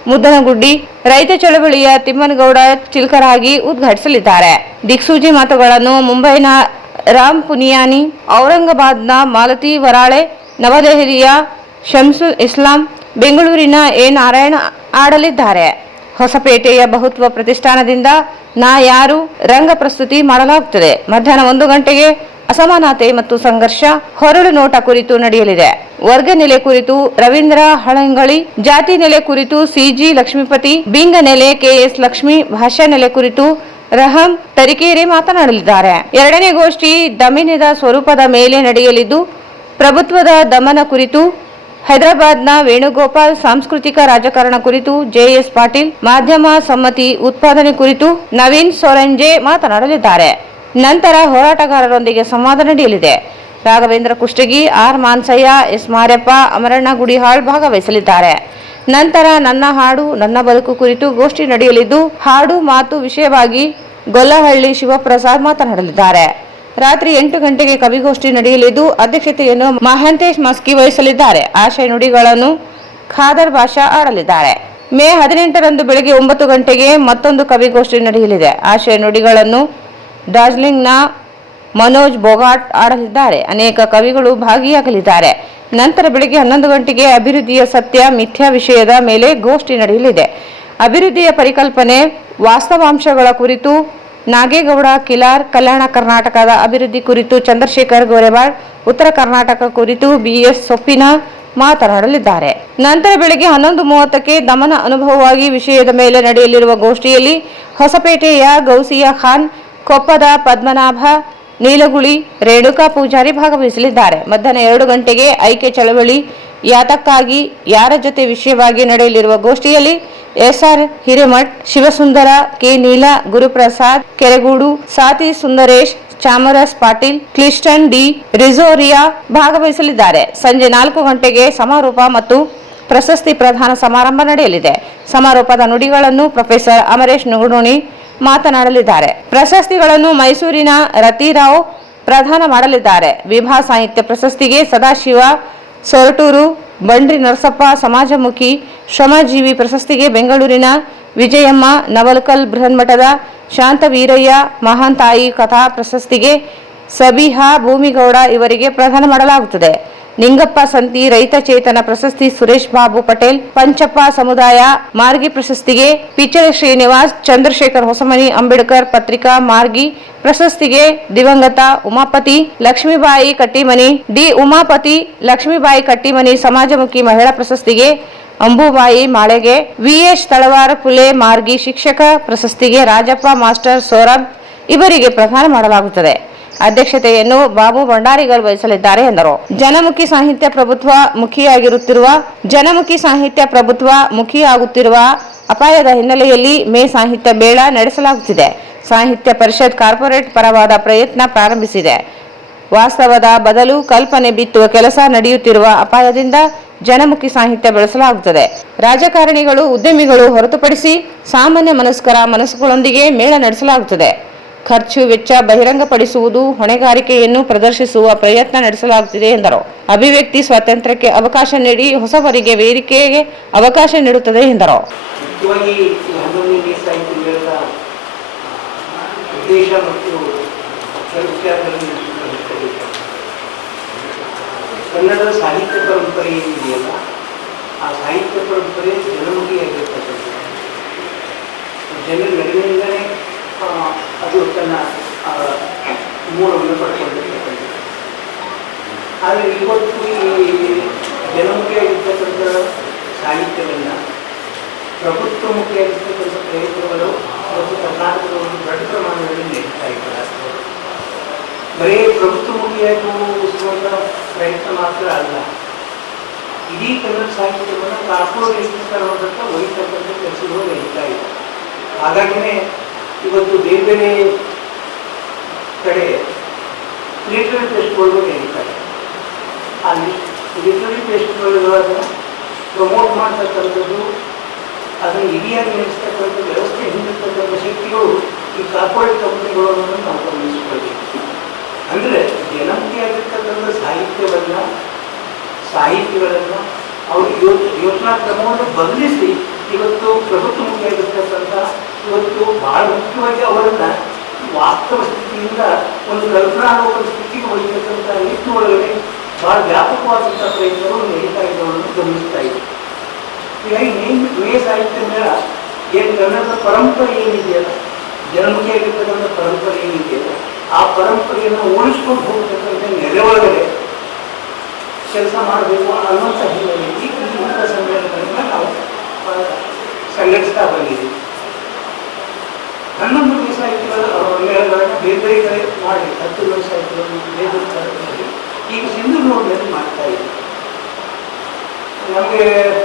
ಮುದ್ದನಗುಡ್ಡಿ, ರೈತ ಚಳವಳಿಯ ತಿಮ್ಮನಗೌಡ ಚಿಲ್ಕರಾಗಿ ಉದ್ಘಾಟಿಸಲಿದ್ದಾರೆ. ದಿಕ್ಸೂಚಿ ಮಾತುಗಳನ್ನು ಮುಂಬೈನ ರಾಮ್ ಪುನಿಯಾನಿ, ಔರಂಗಾಬಾದ್ನ ಮಾಲತಿ ವರಾಳೆ, ನವದೆಹಲಿಯ ಶಂಸುಲ್ ಇಸ್ಲಾಂ, ಬೆಂಗಳೂರಿನ ಎ ನಾರಾಯಣ ಆಡಲಿದ್ದಾರೆ. ಹೊಸಪೇಟೆಯ ಬಹುತ್ವ ಪ್ರತಿಷ್ಠಾನದಿಂದ ನಾ ಯಾರು ರಂಗ ಪ್ರಸ್ತುತಿ ಮಾಡಲಾಗುತ್ತದೆ. ಮಧ್ಯಾಹ್ನ 1 ಗಂಟೆಗೆ ಅಸಮಾನತೆ ಮತ್ತು ಸಂಘರ್ಷ ಹೊರಳು ನೋಟ ಕುರಿತು ನಡೆಯಲಿದೆ. ವರ್ಗ ನೆಲೆ ಕುರಿತು ರವೀಂದ್ರ ಹಳಂಗಳಿ, ಜಾತಿ ನೆಲೆ ಕುರಿತು ಸಿಜಿ ಲಕ್ಷ್ಮೀಪತಿ, ಬಿಂಗ ನೆಲೆ ಕೆಎಸ್ ಲಕ್ಷ್ಮಿ, ಭಾಷಾ ನೆಲೆ ಕುರಿತು ರಹಂ ತರೀಕೆರೆ ಮಾತನಾಡಲಿದ್ದಾರೆ. ಎರಡನೇ ಗೋಷ್ಠಿ ದಮಿನದ ಸ್ವರೂಪದ ಮೇಲೆ ನಡೆಯಲಿದ್ದು, ಪ್ರಭುತ್ವದ ದಮನ ಕುರಿತು ಹೈದರಾಬಾದ್ನ ವೇಣುಗೋಪಾಲ್, ಸಾಂಸ್ಕೃತಿಕ ರಾಜಕಾರಣ ಕುರಿತು ಜೆಎಸ್ ಪಾಟೀಲ್, ಮಾಧ್ಯಮ ಸಮ್ಮತಿ ಉತ್ಪಾದನೆ ಕುರಿತು ನವೀನ್ ಸೊರಂಜೆ ಮಾತನಾಡಲಿದ್ದಾರೆ. ನಂತರ ಹೋರಾಟಗಾರರೊಂದಿಗೆ ಸಂವಾದ ನಡೆಯಲಿದೆ. ರಾಘವೇಂದ್ರ ಕುಷ್ಟಗಿ, ಆರ್ ಮಾನ್ಸಯ್ಯ, ಎಸ್ ಮಾರ್ಯಪ್ಪ, ಅಮರಣ್ಣ ಗುಡಿಹಾಳ್ ಭಾಗವಹಿಸಲಿದ್ದಾರೆ. ನಂತರ ನನ್ನ ಹಾಡು ನನ್ನ ಬದುಕು ಕುರಿತು ಗೋಷ್ಠಿ ನಡೆಯಲಿದ್ದು, ಹಾಡು ಮಾತು ವಿಷಯವಾಗಿ ಗೊಲ್ಲಹಳ್ಳಿ ಶಿವಪ್ರಸಾದ್ ಮಾತನಾಡಲಿದ್ದಾರೆ. ರಾತ್ರಿ 8 ಗಂಟೆಗೆ ಕವಿಗೋಷ್ಠಿ ನಡೆಯಲಿದ್ದು, ಅಧ್ಯಕ್ಷತೆಯನ್ನು ಮಹಾಂತೇಶ್ ಮಸ್ಕಿ ವಹಿಸಲಿದ್ದಾರೆ. ಆಶಯ ನುಡಿಗಳನ್ನು ಖಾದರ್ ಭಾಷಾ ಆಡಲಿದ್ದಾರೆ. ಮೇ 18ರಂದು ಬೆಳಗ್ಗೆ 9 ಗಂಟೆಗೆ ಮತ್ತೊಂದು ಕವಿಗೋಷ್ಠಿ ನಡೆಯಲಿದೆ. ಆಶಯ ನುಡಿಗಳನ್ನು ಡಾರ್ಜಿಲಿಂಗ್ನ ಮನೋಜ್ ಬೋಗಾಟ್ ಆಡಲಿದ್ದಾರೆ. ಅನೇಕ ಕವಿಗಳು ಭಾಗಿಯಾಗಲಿದ್ದಾರೆ. ನಂತರ ಬೆಳಗ್ಗೆ 11 ಗಂಟೆಗೆ ಅಭಿವೃದ್ಧಿಯ ಸತ್ಯ ಮಿಥ್ಯಾ ವಿಷಯದ ಮೇಲೆ ಗೋಷ್ಠಿ ನಡೆಯಲಿದೆ. ಅಭಿವೃದ್ಧಿಯ ಪರಿಕಲ್ಪನೆ, ವಾಸ್ತವಾಂಶಗಳ ಕುರಿತು ನಾಗೇಗೌಡ ಕಿಲಾರ್, ಕಲ್ಯಾಣ ಕರ್ನಾಟಕದ ಅಭಿವೃದ್ಧಿ ಕುರಿತು ಚಂದ್ರಶೇಖರ್ ಗೋರೆಬಾಳ್, ಉತ್ತರ ಕರ್ನಾಟಕ ಕುರಿತು BS ಸೊಪ್ಪಿನ ಮಾತನಾಡಲಿದ್ದಾರೆ. ನಂತರ ಬೆಳಗ್ಗೆ 11:30ಕ್ಕೆ ದಮನ ಅನುಭವವಾಗಿ ವಿಷಯದ ಮೇಲೆ ನಡೆಯಲಿರುವ ಗೋಷ್ಠಿಯಲ್ಲಿ ಹೊಸಪೇಟೆಯ ಗೌಸಿಯಾ ಖಾನ್, ಕೊಪ್ಪದ ಪದ್ಮನಾಭ, ನೀಲಗುಳಿ, ರೇಣುಕಾ ಪೂಜಾರಿ ಭಾಗವಹಿಸಲಿದ್ದಾರೆ. ಮಧ್ಯಾಹ್ನ 2 ಗಂಟೆಗೆ ಐಕ್ಯ ಚಳವಳಿ ಯಾತಕ್ಕಾಗಿ ಯಾರ ಜೊತೆ ವಿಷಯವಾಗಿ ನಡೆಯಲಿರುವ ಗೋಷ್ಠಿಯಲ್ಲಿ SR ಹಿರೇಮಠ್, ಶಿವಸುಂದರ, ಕೆ ನೀಲಾ, ಗುರುಪ್ರಸಾದ್ ಕೆರೆಗೂಡು, ಸಾತಿ ಸುಂದರೇಶ್, ಚಾಮರಸ್ ಪಾಟೀಲ್, ಕ್ಲಿಸ್ಟನ್ ಡಿ ರಿಜೋರಿಯಾ ಭಾಗವಹಿಸಲಿದ್ದಾರೆ. ಸಂಜೆ 4 ಗಂಟೆಗೆ ಸಮಾರೋಪ ಮತ್ತು ಪ್ರಶಸ್ತಿ ಪ್ರದಾನ ಸಮಾರಂಭ ನಡೆಯಲಿದೆ. ಸಮಾರೋಪದ ನುಡಿಗಳನ್ನು ಪ್ರೊಫೆಸರ್ ಅಮರೇಶ್ ನುಗುಣೋಣಿ ಮಾತನಾಡಲಿದ್ದಾರೆ. ಪ್ರಶಸ್ತಿಗಳನ್ನು ಮೈಸೂರಿನ ರತಿರಾವ್ ಪ್ರದಾನ ಮಾಡಲಿದ್ದಾರೆ. ವಿಭಾ ಸಾಹಿತ್ಯ ಪ್ರಶಸ್ತಿಗೆ ಸದಾಶಿವ ಸೊರಟೂರು, ಬಂಡ್ರಿ ನರಸಪ್ಪ ಸಮಾಜಮುಖಿ ಶ್ರಮಜೀವಿ ಪ್ರಶಸ್ತಿಗೆ ಬೆಂಗಳೂರಿನ ವಿಜಯಮ್ಮ ನವಲಕಲ್, ಬೃಹನ್ಮಠದ ಶಾಂತವೀರಯ್ಯ ಮಹಾಂತಾಯಿ ಕಥಾ ಪ್ರಶಸ್ತಿಗೆ ಸಬಿಹಾ ಭೂಮಿಗೌಡ ಇವರಿಗೆ ಪ್ರದಾನ ಮಾಡಲಾಗುತ್ತದೆ. ನಿಂಗಪ್ಪ ಸಂತಿ ರೈತ ಚೇತನ ಪ್ರಶಸ್ತಿ ಸುರೇಶ್ ಬಾಬು ಪಟೇಲ್, ಪಂಚಪ್ಪ ಸಮುದಾಯ ಮಾರ್ಗಿ ಪ್ರಶಸ್ತಿಗೆ ಪಿಚಳೆ ಶ್ರೀನಿವಾಸ್, ಚಂದ್ರಶೇಖರ್ ಹೊಸಮನಿ, ಅಂಬೇಡ್ಕರ್ ಪತ್ರಿಕಾ ಮಾರ್ಗಿ ಪ್ರಶಸ್ತಿಗೆ ದಿವಂಗತ ಉಮಾಪತಿ ಲಕ್ಷ್ಮೀಬಾಯಿ ಕಟ್ಟಿಮನಿ, ಡಿ ಉಮಾಪತಿ ಲಕ್ಷ್ಮೀಬಾಯಿ ಕಟ್ಟಿಮನಿ, ಸಮಾಜಮುಖಿ ಮಹಿಳಾ ಪ್ರಶಸ್ತಿಗೆ ಅಂಬುಬಾಯಿ ಮಾಳೆಗೆ, VH ತಳವಾರ ಪುಲೆ ಮಾರ್ಗಿ ಶಿಕ್ಷಕ ಪ್ರಶಸ್ತಿಗೆ ರಾಜಪ್ಪ ಮಾಸ್ಟರ್ ಸೌರಭ್ ಇವರಿಗೆ ಪ್ರದಾನ ಮಾಡಲಾಗುತ್ತದೆ. ಅಧ್ಯಕ್ಷತೆಯನ್ನು ಬಾಬು ಭಂಡಾರಿಗರ್ ವಹಿಸಲಿದ್ದಾರೆ ಎಂದರು. ಜನಮುಖಿ ಸಾಹಿತ್ಯ ಪ್ರಭುತ್ವ ಮುಖಿಯಾಗುತ್ತಿರುವ ಅಪಾಯದ ಹಿನ್ನೆಲೆಯಲ್ಲಿ ಮೇ ಸಾಹಿತ್ಯ ಮೇಳ ನಡೆಸಲಾಗುತ್ತಿದೆ. ಸಾಹಿತ್ಯ ಪರಿಷತ್ ಕಾರ್ಪೊರೇಟ್ ಪರವಾದ ಪ್ರಯತ್ನ ಪ್ರಾರಂಭಿಸಿದೆ. ವಾಸ್ತವದ ಬದಲು ಕಲ್ಪನೆ ಬಿತ್ತುವ ಕೆಲಸ ನಡೆಯುತ್ತಿರುವ ಅಪಾಯದಿಂದ ಜನಮುಖಿ ಸಾಹಿತ್ಯ ಬೆಳೆಸಲಾಗುತ್ತದೆ. ರಾಜಕಾರಣಿಗಳು, ಉದ್ಯಮಿಗಳು ಹೊರತುಪಡಿಸಿ ಸಾಮಾನ್ಯ ಮನಸ್ಸುಗಳೊಂದಿಗೆ ಮೇಳ ನಡೆಸಲಾಗುತ್ತದೆ. ಖರ್ಚು ವೆಚ್ಚ ಬಹಿರಂಗಪಡಿಸುವುದು, ಹೊಣೆಗಾರಿಕೆಯನ್ನು ಪ್ರದರ್ಶಿಸುವ ಪ್ರಯತ್ನ ನಡೆಸಲಾಗುತ್ತಿದೆ ಎಂದರು. ಅಭಿವ್ಯಕ್ತಿ ಸ್ವಾತಂತ್ರ್ಯಕ್ಕೆ ಅವಕಾಶ ನೀಡಿ ಹೊಸಬರಿಗೆ ವೇದಿಕೆಗೆ ಅವಕಾಶ ನೀಡುತ್ತದೆ ಎಂದರು. ಮುಖ್ಯವಾಗಿ 11ನೇ ಸಾಹಿತ್ಯ ಮೇಳದ ಉದ್ದೇಶ ಮತ್ತು ವಿಚಾರಗಳನ್ನು ಕನ್ನಡದ ಸಾಹಿತ್ಯ ಪರಂಪರೆ ಏನಿದೆಯಲ್ಲ, ಆ ಸಾಹಿತ್ಯ ಪರಂಪರೆ ಜನಮುಖಿಯಾಗಿರ್ತಕ್ಕಂಥದ್ದು. ಜನರ ನಡುವಿನಿಂದಲೇ ಅದು ತನ್ನ ಮೂಲವನ್ನು ಪಡ್ಕೊಂಡಿರ್ತಕ್ಕಂಥದ್ದು. ಆದರೆ ಇವತ್ತು ಈ ಜನಮುಖಿಯಾಗಿರ್ತಕ್ಕಂಥ ಸಾಹಿತ್ಯವನ್ನು ಪ್ರಭುತ್ವಮುಖಿಯಾಗಿರ್ತಕ್ಕಂಥ ಪ್ರಯತ್ನಗಳು ಮತ್ತು ಕರ್ನಾಟಕದ ಒಂದು ದೊಡ್ಡ ಪ್ರಮಾಣದಲ್ಲಿ ನಡೀತಾ ಇದ್ದಾರೆ. ಬರೀ ಪ್ರಭುತ್ವಮುಖಿಯಾಗಿ ಉಳಿಸುವಂಥ ಪ್ರಯತ್ನ ಮಾತ್ರ ಅಲ್ಲ, ಇಡೀ ಕನ್ನಡ ಸಾಹಿತ್ಯವನ್ನು ಕಾರ್ಪೊರೇಟೀಕರಣದತ್ತ ಒಯ್ಯತಕ್ಕಂಥ ಕೆಲಸಗಳು ನಡೀತಾ ಇದೆ. ಹಾಗಾಗಿನೇ ಇವತ್ತು ಬೇರೆ ಬೇರೆ ಕಡೆ ಲಿಟ್ರರಿ ಫೆಸ್ಟಿವಲ್ಗಳು ನಡೀತಾರೆ. ಆ ಲಿಟ್ರರಿ ಫೆಸ್ಟಿವಲ್ಗಳನ್ನು ಪ್ರಮೋಟ್ ಮಾಡ್ತಕ್ಕಂಥದ್ದು, ಅದನ್ನು ಇಡಿಯಾಗಿ ನಡೆಸ್ತಕ್ಕಂಥ ವ್ಯವಸ್ಥೆ ಹಿಂದಿರ್ತಕ್ಕಂಥ ಶಕ್ತಿಗಳು ಈ ಕಾರ್ಪೊರೇಟ್ ಕಂಪನಿಗಳನ್ನು ನಾವು ಗಮನಿಸಿಕೊಳ್ಬೇಕು. ಅಂದರೆ ಜನಮುಖಿಯಾಗಿರ್ತಕ್ಕಂಥ ಸಾಹಿತ್ಯಗಳನ್ನು ಅವ್ರ ಯೋಜನಾ ಕ್ರಮವನ್ನು ಬದಲಿಸಿ ಇವತ್ತು ಪ್ರಭುತ್ವಮುಖಿಯಾಗಿರ್ತಕ್ಕಂಥ, ಇವತ್ತು ಬಹಳ ಮುಖ್ಯವಾಗಿ ಅವರನ್ನು ವಾಸ್ತವ ಸ್ಥಿತಿಯಿಂದ ಒಂದು ಕಲ್ಪನಾಲೋಕದ ಸ್ಥಿತಿಗೆ ಒಯ್ಯತಕ್ಕಂಥ ನಿಟ್ಟಿನೊಳಗಡೆ ಬಹಳ ವ್ಯಾಪಕವಾದಂಥ ಪ್ರಯತ್ನಗಳು ನಡೀತಾ ಇದ್ದವನ್ನು ಗಮನಿಸ್ತಾ ಇದೆ. ಹೀಗಾಗಿ ಮೇ ಸಾಹಿತ್ಯ ಮೇಳ ಏನು ಕನ್ನಡದ ಪರಂಪರೆ ಏನಿದೆಯಲ್ಲ, ಜನಮುಖಿಯಾಗಿರ್ತಕ್ಕಂಥ ಪರಂಪರೆ ಏನಿದೆಯಲ್ಲ, ಆ ಪರಂಪರೆಯನ್ನು ಉಳಿಸ್ಕೊಂಡು ಹೋಗ್ತಕ್ಕಂಥ ನೆಲೆ ಒಳಗಡೆ ಕೆಲಸ ಮಾಡಬೇಕು ಅನ್ನುವಂಥ ಹಿನ್ನೆಲೆಯಲ್ಲಿ ಈ ಇಂಥ ಸಮ್ಮೇಳನಗಳನ್ನು ನಾವು ಸಂಘಟಿಸ್ತಾ ಬಂದಿದ್ದೀವಿ. 11 ಸಾಹಿತ್ಯಗಳ ಮೇಳಗಳನ್ನು ಬೇರೆ ಬೇರೆ ಕಡೆ ಮಾಡಿ 10 ಸಾಹಿತ್ಯಗಳನ್ನು ಬೇರೆ ಬೇರೆ ಕಡೆ ಮಾಡಿ ಈಗ ಸಿಂಧನೂರಿನಲ್ಲಿ ಮಾಡ್ತಾ ಇದ್ದೀವಿ. ನಮಗೆ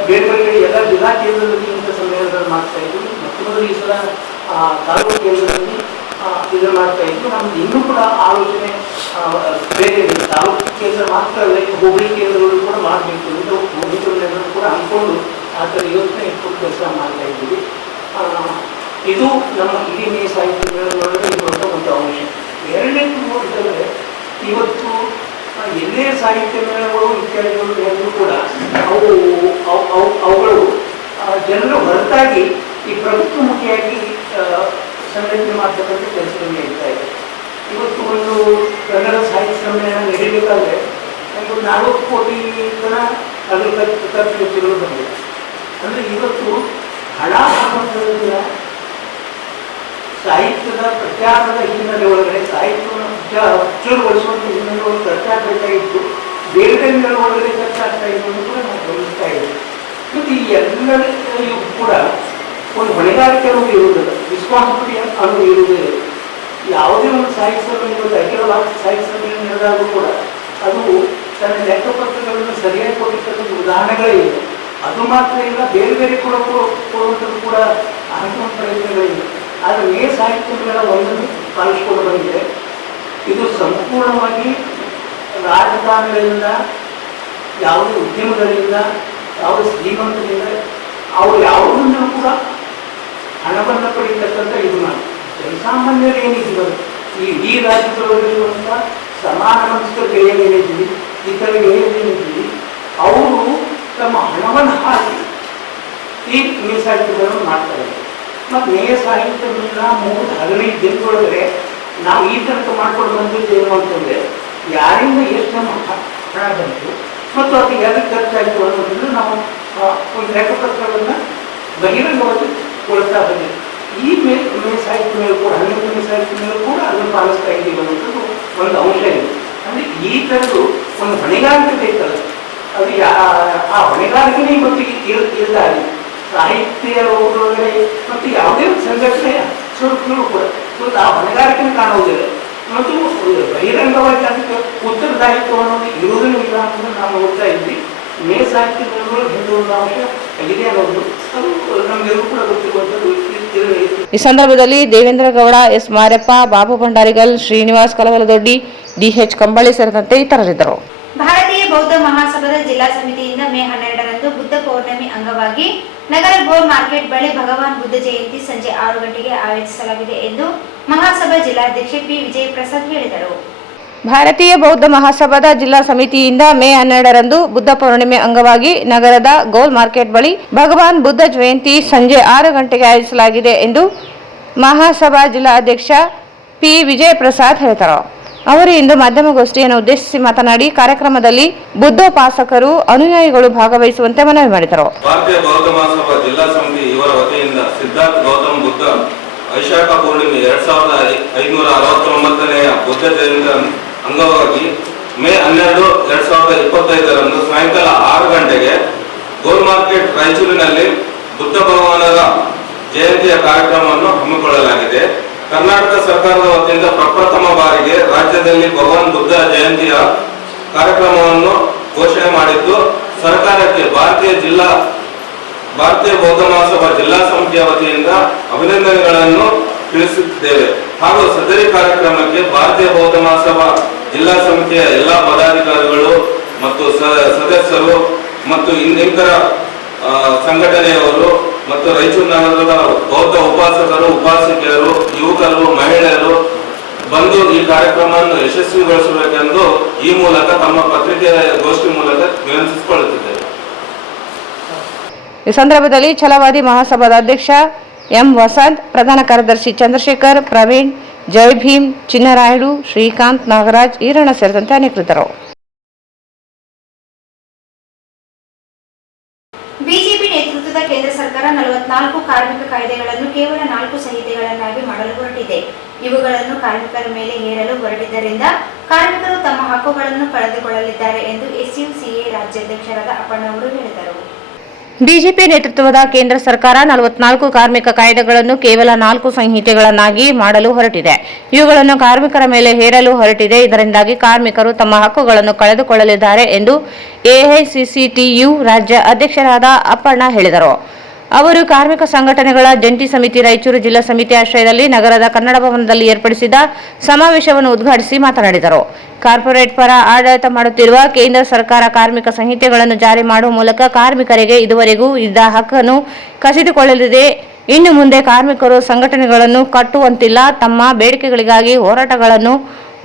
ಬೇರೆ ಬೇರೆ ಕಡೆ ಎಲ್ಲ ಜಿಲ್ಲಾ ಕೇಂದ್ರದಲ್ಲಿ ಇಂಥ ಸಮ್ಮೇಳನಗಳು ಮಾಡ್ತಾ ಇದ್ವಿ. ಮೊದಲು ಈ ಸಲ ತಾಲೂಕು ಕೇಂದ್ರದಲ್ಲಿ ಇದನ್ನು ಮಾಡ್ತಾ ಇದ್ವಿ. ನಮ್ದು ಇನ್ನೂ ಕೂಡ ಆಲೋಚನೆ ಬೇರೆ ತಾಲೂಕು ಕೇಂದ್ರ ಮಾತ್ರ ಅಲ್ಲ, ಹೋಬಳಿ ಕೇಂದ್ರಗಳು ಕೂಡ ಮಾಡಬೇಕು ಅಂತ ಮುಗಿದವರೆಲ್ಲರೂ ಕೂಡ ಅಂದ್ಕೊಂಡು ಆ ಥರ ಯೋಚನೆ ಇಟ್ಕೊಂಡು ಕೆಲಸ ಮಾಡ್ತಾ ಇದ್ದೀವಿ. ಇದು ನಮ್ಮ ಇಡೀ ಮೇ ಸಾಹಿತ್ಯ ಮೇಳದೊಳಗೆ ಇರುವಂಥ ಒಂದು ಅಂಶ. ಎರಡನೇದು ನೋಡಿದ್ರೆ ಇವತ್ತು ಎಲ್ಲೇ ಸಾಹಿತ್ಯ ಮೇಳಗಳು ಇತ್ಯಾದಿಗಳು ಎಲ್ಲರೂ ಕೂಡ ಅವುಗಳು ಜನರ ಹೊರತಾಗಿ ಈ ಪ್ರಭುತ್ವಮುಖಿಯಾಗಿ ಸಂಘಟನೆ ಮಾಡ್ತಕ್ಕಂಥ ಕೆಲಸಗಳು ನಡೀತಾ ಇದೆ. ಇವತ್ತು ಒಂದು ಕನ್ನಡ ಸಾಹಿತ್ಯ ಸಮ್ಮೇಳನ ನಡೀಬೇಕಾದ್ರೆ ಒಂದು 40 ಕೋಟಿ ಜನ ಅದರ ಖರ್ಚು ವೆಚ್ಚಗಳು ಬಂದಿದೆ. ಅಂದರೆ ಇವತ್ತು ಹಣ ಅನ್ನುವಂಥದ್ದನ್ನ ಸಾಹಿತ್ಯದ ಪ್ರಚಾರದ ಹಿನ್ನೆಲೆ ಒಳಗಡೆ ಸಾಹಿತ್ಯವನ್ನು ಪ್ರಚುರಗೊಳಿಸುವಂಥ ಹಿನ್ನೆಲೆ ಒಳಗೆ ಚರ್ಚೆ ಬೇಕಾಗಿತ್ತು. ಬೇರೆ ಬೇರೆ ಒಳಗಡೆ ಚರ್ಚೆ ಆಗ್ತಾ ಇದ್ದು ಕೂಡ ನಾವು ಗಮನಿಸ್ತಾ ಇದ್ದೀವಿ. ಮತ್ತು ಈ ಎಲ್ಲರಿಗೂ ಕೂಡ ಒಂದು ಹೊಣೆಗಾರಿಕೆ ಅನ್ನೋದು ಇರುವುದಿಲ್ಲ, ರೆಸ್ಪಾನ್ಸಿಬಿಲಿಟಿ ಅನ್ನೋದು ಇರುವುದಿಲ್ಲ. ಯಾವುದೇ ಒಂದು ಸಾಹಿತ್ಯ ಸಭೆ ಅಖಿಲ ಭಾರತ ಸಾಹಿತ್ಯ ಸಭೆಯನ್ನು ನಡೆದಾಗೂ ಕೂಡ ಅದು ತನ್ನ ಲೆಕ್ಕಪತ್ರಗಳನ್ನು ಸರಿಯಾಗಿ ಕೊಟ್ಟಿರ್ತಕ್ಕಂಥ ಉದಾಹರಣೆಗಳೇ ಇದೆ. ಅದು ಮಾತ್ರ ಇಲ್ಲ, ಬೇರೆ ಬೇರೆ ಕೂಡ ಕೊಡುವಂಥದ್ದು ಕೂಡ ಆಗಿರುವ ಪ್ರಯತ್ನಗಳಿಲ್ಲ. ಆದರೆ ಮೇ ಸಾಹಿತ್ಯ ಮೇಳ ಒಂದನ್ನು ಪಾಲಿಸಿಕೊಂಡು ಬಂದಿದೆ. ಇದು ಸಂಪೂರ್ಣವಾಗಿ ರಾಜಕಾರಣಿಗಳಿಂದ, ಯಾವುದೇ ಉದ್ಯಮಗಳಿಂದ, ಯಾವುದೇ ಶ್ರೀಮಂತರಿಂದ ಅವರು ಯಾವುದನ್ನು ಕೂಡ ಹಣವನ್ನು ಪಡೀತಕ್ಕಂಥ ಇದು ಮಾಡಿ ಜನಸಾಮಾನ್ಯರು ಏನಿದ್ದೀವಿ ಈ ಇಡೀ ರಾಜ್ಯದೊಳಗಿರುವಂಥ ಸಮಾನ ಮನಸ್ಕ ಗೆಳೆಯರೇನಿದ್ದೀವಿ, ಇತರ ಗೆಳೆಯರೇನಿದ್ದೀವಿ, ಅವರು ತಮ್ಮ ಹಣವನ್ನು ಹಾಕಿ ಈ ಮೇ ಸಾಹಿತ್ಯಗಳನ್ನು ಮಾಡ್ತಾರೆ. ಮತ್ತು ಮೇ ಸಾಹಿತ್ಯ ಮೇಳ 15 ದಿನದೊಳಗಡೆ ನಾವು ಈ ತನಕ ಮಾಡ್ಕೊಂಡು ಬಂದಿದ್ದೇನು ಅಂತಂದರೆ ಯಾರಿಂದ ಎಷ್ಟು ನಮ್ಮ ಹಣ ಬಂತು ಮತ್ತು ಅದು ಯಾರಿಗೆ ಖರ್ಚಾಯಿತು ಅನ್ನೋದನ್ನು ನಾವು ಒಂದು ಲೆಕ್ಕಪತ್ರಗಳನ್ನು ಬಹಿರಂಗವಾಗಿ ಕೊಡ್ತಾ ಬಂದಿದ್ದೀವಿ. ಈ ಮೇ ಸಾಹಿತ್ಯ ಮೇಲೆ ಕೂಡ 11ನೇ ಸಾಹಿತ್ಯ ಮೇಲೆ ಕೂಡ ಅದನ್ನು ಪಾಲಿಸ್ತಾ ಇದ್ದೀವಿ ಅನ್ನೋದು ಒಂದು ಅಂಶ ಇದೆ. ಅಂದರೆ ಈ ಥರದ್ದು ಒಂದು ಹೊಣೆಗಾರಿಕೆ ಬೇಕಲ್ಲ, ಅದು ಆ ಹೊಣೆಗಾರಿಕೆನೇ ಇವತ್ತಿಗೆ ಇರ್ತಾರೆ. ಸಾಹಿತ್ಯ ಒಳಗಡೆ ಮತ್ತು ಯಾವುದೇ ಒಂದು ಸಂಘಟನೆಯ ಸ್ವರೂಪಗಳು ಕೂಡ ಇವತ್ತು ಆ ಹೊಣೆಗಾರಿಕೆನ ಕಾಣುವುದಿಲ್ಲ ಮತ್ತು ಬಹಿರಂಗವಾಗಿ ಅದಕ್ಕೆ ಉತ್ತರದಾಯಿತ್ವ ಅನ್ನೋದು ಇರುವುದೂ ಇಲ್ಲ ಅಂತ ನಾವು ನೋಡ್ತಾ ಇದ್ವಿ. ಮೇ ಸಾಹಿತ್ಯಗಳು ಹಿಂದೂ ಒಂದು ಅಂಶ ಇದೆ ಅನ್ನೋದು ಅದು ನಮಗೆಲ್ಲರೂ ಕೂಡ ಗೊತ್ತಿರುವಂಥದ್ದು. ಈ ಸಂದರ್ಭದಲ್ಲಿ ದೇವೇಂದ್ರ ಗೌಡ, ಎಸ್ ಮಾರಪ್ಪ, ಬಾಬು ಭಂಡಾರಿಗಲ್, ಶ್ರೀನಿವಾಸ್ ಕಲವಲದೊಡ್ಡಿ, ಡಿಎಚ್ ಕಂಬಳಿ ಸೇರಿದಂತೆ ಇತರರಿದ್ದರು. ಭಾರತೀಯ ಬೌದ್ಧ ಮಹಾಸಭಾದ ಜಿಲ್ಲಾ ಸಮಿತಿಯಿಂದ ಮೇ 12ರಂದು ಬುದ್ಧ ಪೌರ್ಣಮಿ ಅಂಗವಾಗಿ ನಗರ ಗೋಲ್ ಮಾರ್ಕೆಟ್ ಬಳಿ ಭಗವಾನ್ ಬುದ್ಧ ಜಯಂತಿ ಸಂಜೆ 6 ಗಂಟೆಗೆ ಆಯೋಜಿಸಲಾಗಿದೆ ಎಂದು ಮಹಾಸಭಾ ಜಿಲ್ಲಾಧ್ಯಕ್ಷೆ ಪಿ ವಿಜಯ ಪ್ರಸಾದ್ ಹೇಳಿದರು. ಭಾರತೀಯ ಬೌದ್ಧ ಮಹಾಸಭಾದ ಜಿಲ್ಲಾ ಸಮಿತಿಯಿಂದ ಮೇ 12ರಂದು ಬುದ್ಧ ಪೌರ್ಣಿಮೆ ಅಂಗವಾಗಿ ನಗರದ ಗೋಲ್ ಮಾರ್ಕೆಟ್ ಬಳಿ ಭಗವಾನ್ ಬುದ್ಧ ಜಯಂತಿ ಸಂಜೆ 6 ಗಂಟೆಗೆ ಆಯೋಜಿಸಲಾಗಿದೆ ಎಂದು ಮಹಾಸಭಾ ಜಿಲ್ಲಾ ಅಧ್ಯಕ್ಷ ಪಿ ವಿಜಯ ಪ್ರಸಾದ್ ಹೇಳಿದರು. ಅವರು ಇಂದು ಮಾಧ್ಯಮಗೋಷ್ಠಿಯನ್ನು ಉದ್ದೇಶಿಸಿ ಮಾತನಾಡಿ ಕಾರ್ಯಕ್ರಮದಲ್ಲಿ ಬುದ್ಧೋಪಾಸಕರು ಅನುಯಾಯಿಗಳು ಭಾಗವಹಿಸುವಂತೆ ಮನವಿ ಮಾಡಿದರು. ಭಾರತೀಯ ಬೌದ್ಧ ಮಹಾಸಭಾ ಜಿಲ್ಲಾ ಸಮಿತಿ ಇವರ ವತಿಯಿಂದ ಸಿದ್ಧಾರ್ಥ ಗೌತಮ ಬುದ್ಧ ವೈಶಾಖ ಪೂರ್ಣಿಮೆ 2569ನೇ ಬುದ್ಧ ಜಯಂತಿ ಅಂಗವಾಗಿ ಮೇ 12, 2025ರಂದು ಸಾಯಂಕಾಲ 6 ಗಂಟೆಗೆ ಗೋಲ್ ಮಾರ್ಕೆಟ್ ರಾಯಚೂರಿನಲ್ಲಿ ಬುದ್ಧ ಭಗವಾನರ ಜಯಂತಿಯ ಕಾರ್ಯಕ್ರಮವನ್ನು ಹಮ್ಮಿಕೊಳ್ಳಲಾಗಿದೆ. ಕರ್ನಾಟಕ ಸರ್ಕಾರದ ವತಿಯಿಂದ ಪ್ರಪ್ರಥಮ ಬಾರಿಗೆ ರಾಜ್ಯದಲ್ಲಿ ಭಗವಾನ್ ಬುದ್ಧ ಜಯಂತಿಯ ಕಾರ್ಯಕ್ರಮವನ್ನು ಘೋಷಣೆ ಮಾಡಿದ್ದು ಸರ್ಕಾರಕ್ಕೆ ಭಾರತೀಯ ಬೌದ್ಧ ಮಹಾಸಭಾ ಜಿಲ್ಲಾ ಸಮಿತಿಯ ವತಿಯಿಂದ ಅಭಿನಂದನೆಗಳನ್ನು ತಿಳಿಸುತ್ತಿದ್ದೇವೆ. ಹಾಗೂ ಸದರಿ ಕಾರ್ಯಕ್ರಮಕ್ಕೆ ಭಾರತೀಯ ಬೌದ್ಧ ಮಹಾಸಭಾ ಜಿಲ್ಲಾ ಸಮಿತಿಯ ಎಲ್ಲಾ ಪದಾಧಿಕಾರಿಗಳು ಮತ್ತು ಸದಸ್ಯರು ಮತ್ತು ಇನ್ನಿತರ ಸಂಘಟನೆಯವರು ಮತ್ತು ರಾಯಚೂರು ನಗರದ ಬೌದ್ಧ ಉಪಾಸಕರು, ಉಪಾಸಿಕೆಯರು, ಯುವಕರು, ಮಹಿಳೆಯರು ಬಂದು ಈ ಕಾರ್ಯಕ್ರಮವನ್ನು ಯಶಸ್ವಿಗೊಳಿಸಬೇಕೆಂದು ಈ ಮೂಲಕ ತಮ್ಮ ಪತ್ರಿಕೆಯ ಗೋಷ್ಠಿ ಮೂಲಕ ವಿನಂತಿಸಿಕೊಳ್ಳುತ್ತಿದ್ದೇವೆ. ಈ ಸಂದರ್ಭದಲ್ಲಿ ಛಲವಾದಿ ಮಹಾಸಭಾದ ಅಧ್ಯಕ್ಷ ಎಂ ವಸಂತ್, ಪ್ರಧಾನ ಕಾರ್ಯದರ್ಶಿ ಚಂದ್ರಶೇಖರ್, ಪ್ರವೀಣ್, ಜೈ ಭೀಮ್, ಚಿನ್ನರಾಯುಡು, ಶ್ರೀಕಾಂತ್, ನಾಗರಾಜ್, ಈರಣ್ಣ ಸೇರಿದಂತೆ ಅನೇಕರಿದ್ದರು. ಬಿಜೆಪಿ ನೇತೃತ್ವದ ಕೇಂದ್ರ ಸರ್ಕಾರ 44 ಕಾರ್ಮಿಕ ಕಾಯ್ದೆಗಳನ್ನು ಕೇವಲ 4 ಸಂಹಿತೆಗಳನ್ನಾಗಿ ಮಾಡಲು ಹೊರಟಿದೆ. ಇವುಗಳನ್ನು ಕಾರ್ಮಿಕರ ಮೇಲೆ ಹೇರಲು ಹೊರಟಿದ್ದರಿಂದ ಕಾರ್ಮಿಕರು ತಮ್ಮ ಹಕ್ಕುಗಳನ್ನು ಕಳೆದುಕೊಳ್ಳಲಿದ್ದಾರೆ ಎಂದು ಎಸ್ಯುಸಿಎ ರಾಜ್ಯಾಧ್ಯಕ್ಷರಾದ ಅಪ್ಪಣ್ಣವರು ಹೇಳಿದರು. ಬಿಜೆಪಿ ನೇತೃತ್ವದ ಕೇಂದ್ರ ಸರ್ಕಾರ 44 ಕಾರ್ಮಿಕ ಕಾಯ್ದೆಗಳನ್ನು ಕೇವಲ 4 ಸಂಹಿತೆಗಳನ್ನಾಗಿ ಮಾಡಲು ಹೊರಟಿದೆ. ಇವುಗಳನ್ನು ಕಾರ್ಮಿಕರ ಮೇಲೆ ಹೇರಲು ಹೊರಟಿದೆ. ಇದರಿಂದಾಗಿ ಕಾರ್ಮಿಕರು ತಮ್ಮ ಹಕ್ಕುಗಳನ್ನು ಕಳೆದುಕೊಳ್ಳಲಿದ್ದಾರೆ ಎಂದು ಎಐಸಿಸಿಟಿಯು ರಾಜ್ಯ ಅಧ್ಯಕ್ಷರಾದ ಅಪ್ಪಣ್ಣ ಹೇಳಿದರು. ಅವರು ಕಾರ್ಮಿಕ ಸಂಘಟನೆಗಳ ಜಂಟಿ ಸಮಿತಿ ರಾಯಚೂರು ಜಿಲ್ಲಾ ಸಮಿತಿ ಆಶ್ರಯದಲ್ಲಿ ನಗರದ ಕನ್ನಡ ಭವನದಲ್ಲಿ ಏರ್ಪಡಿಸಿದ ಸಮಾವೇಶವನ್ನು ಉದ್ಘಾಟಿಸಿ ಮಾತನಾಡಿದರು. ಕಾರ್ಪೊರೇಟ್ ಪರ ಆಡಳಿತ ಮಾಡುತ್ತಿರುವ ಕೇಂದ್ರ ಸರ್ಕಾರ ಕಾರ್ಮಿಕ ಸಂಹಿತೆಗಳನ್ನು ಜಾರಿ ಮಾಡುವ ಮೂಲಕ ಕಾರ್ಮಿಕರಿಗೆ ಇದುವರೆಗೂ ಇದ್ದ ಹಕ್ಕನ್ನು ಕಸಿದುಕೊಳ್ಳಲಿದೆ. ಇನ್ನು ಮುಂದೆ ಕಾರ್ಮಿಕರು ಸಂಘಟನೆಗಳನ್ನು ಕಟ್ಟುವಂತಿಲ್ಲ. ತಮ್ಮ ಬೇಡಿಕೆಗಳಿಗಾಗಿ ಹೋರಾಟಗಳನ್ನು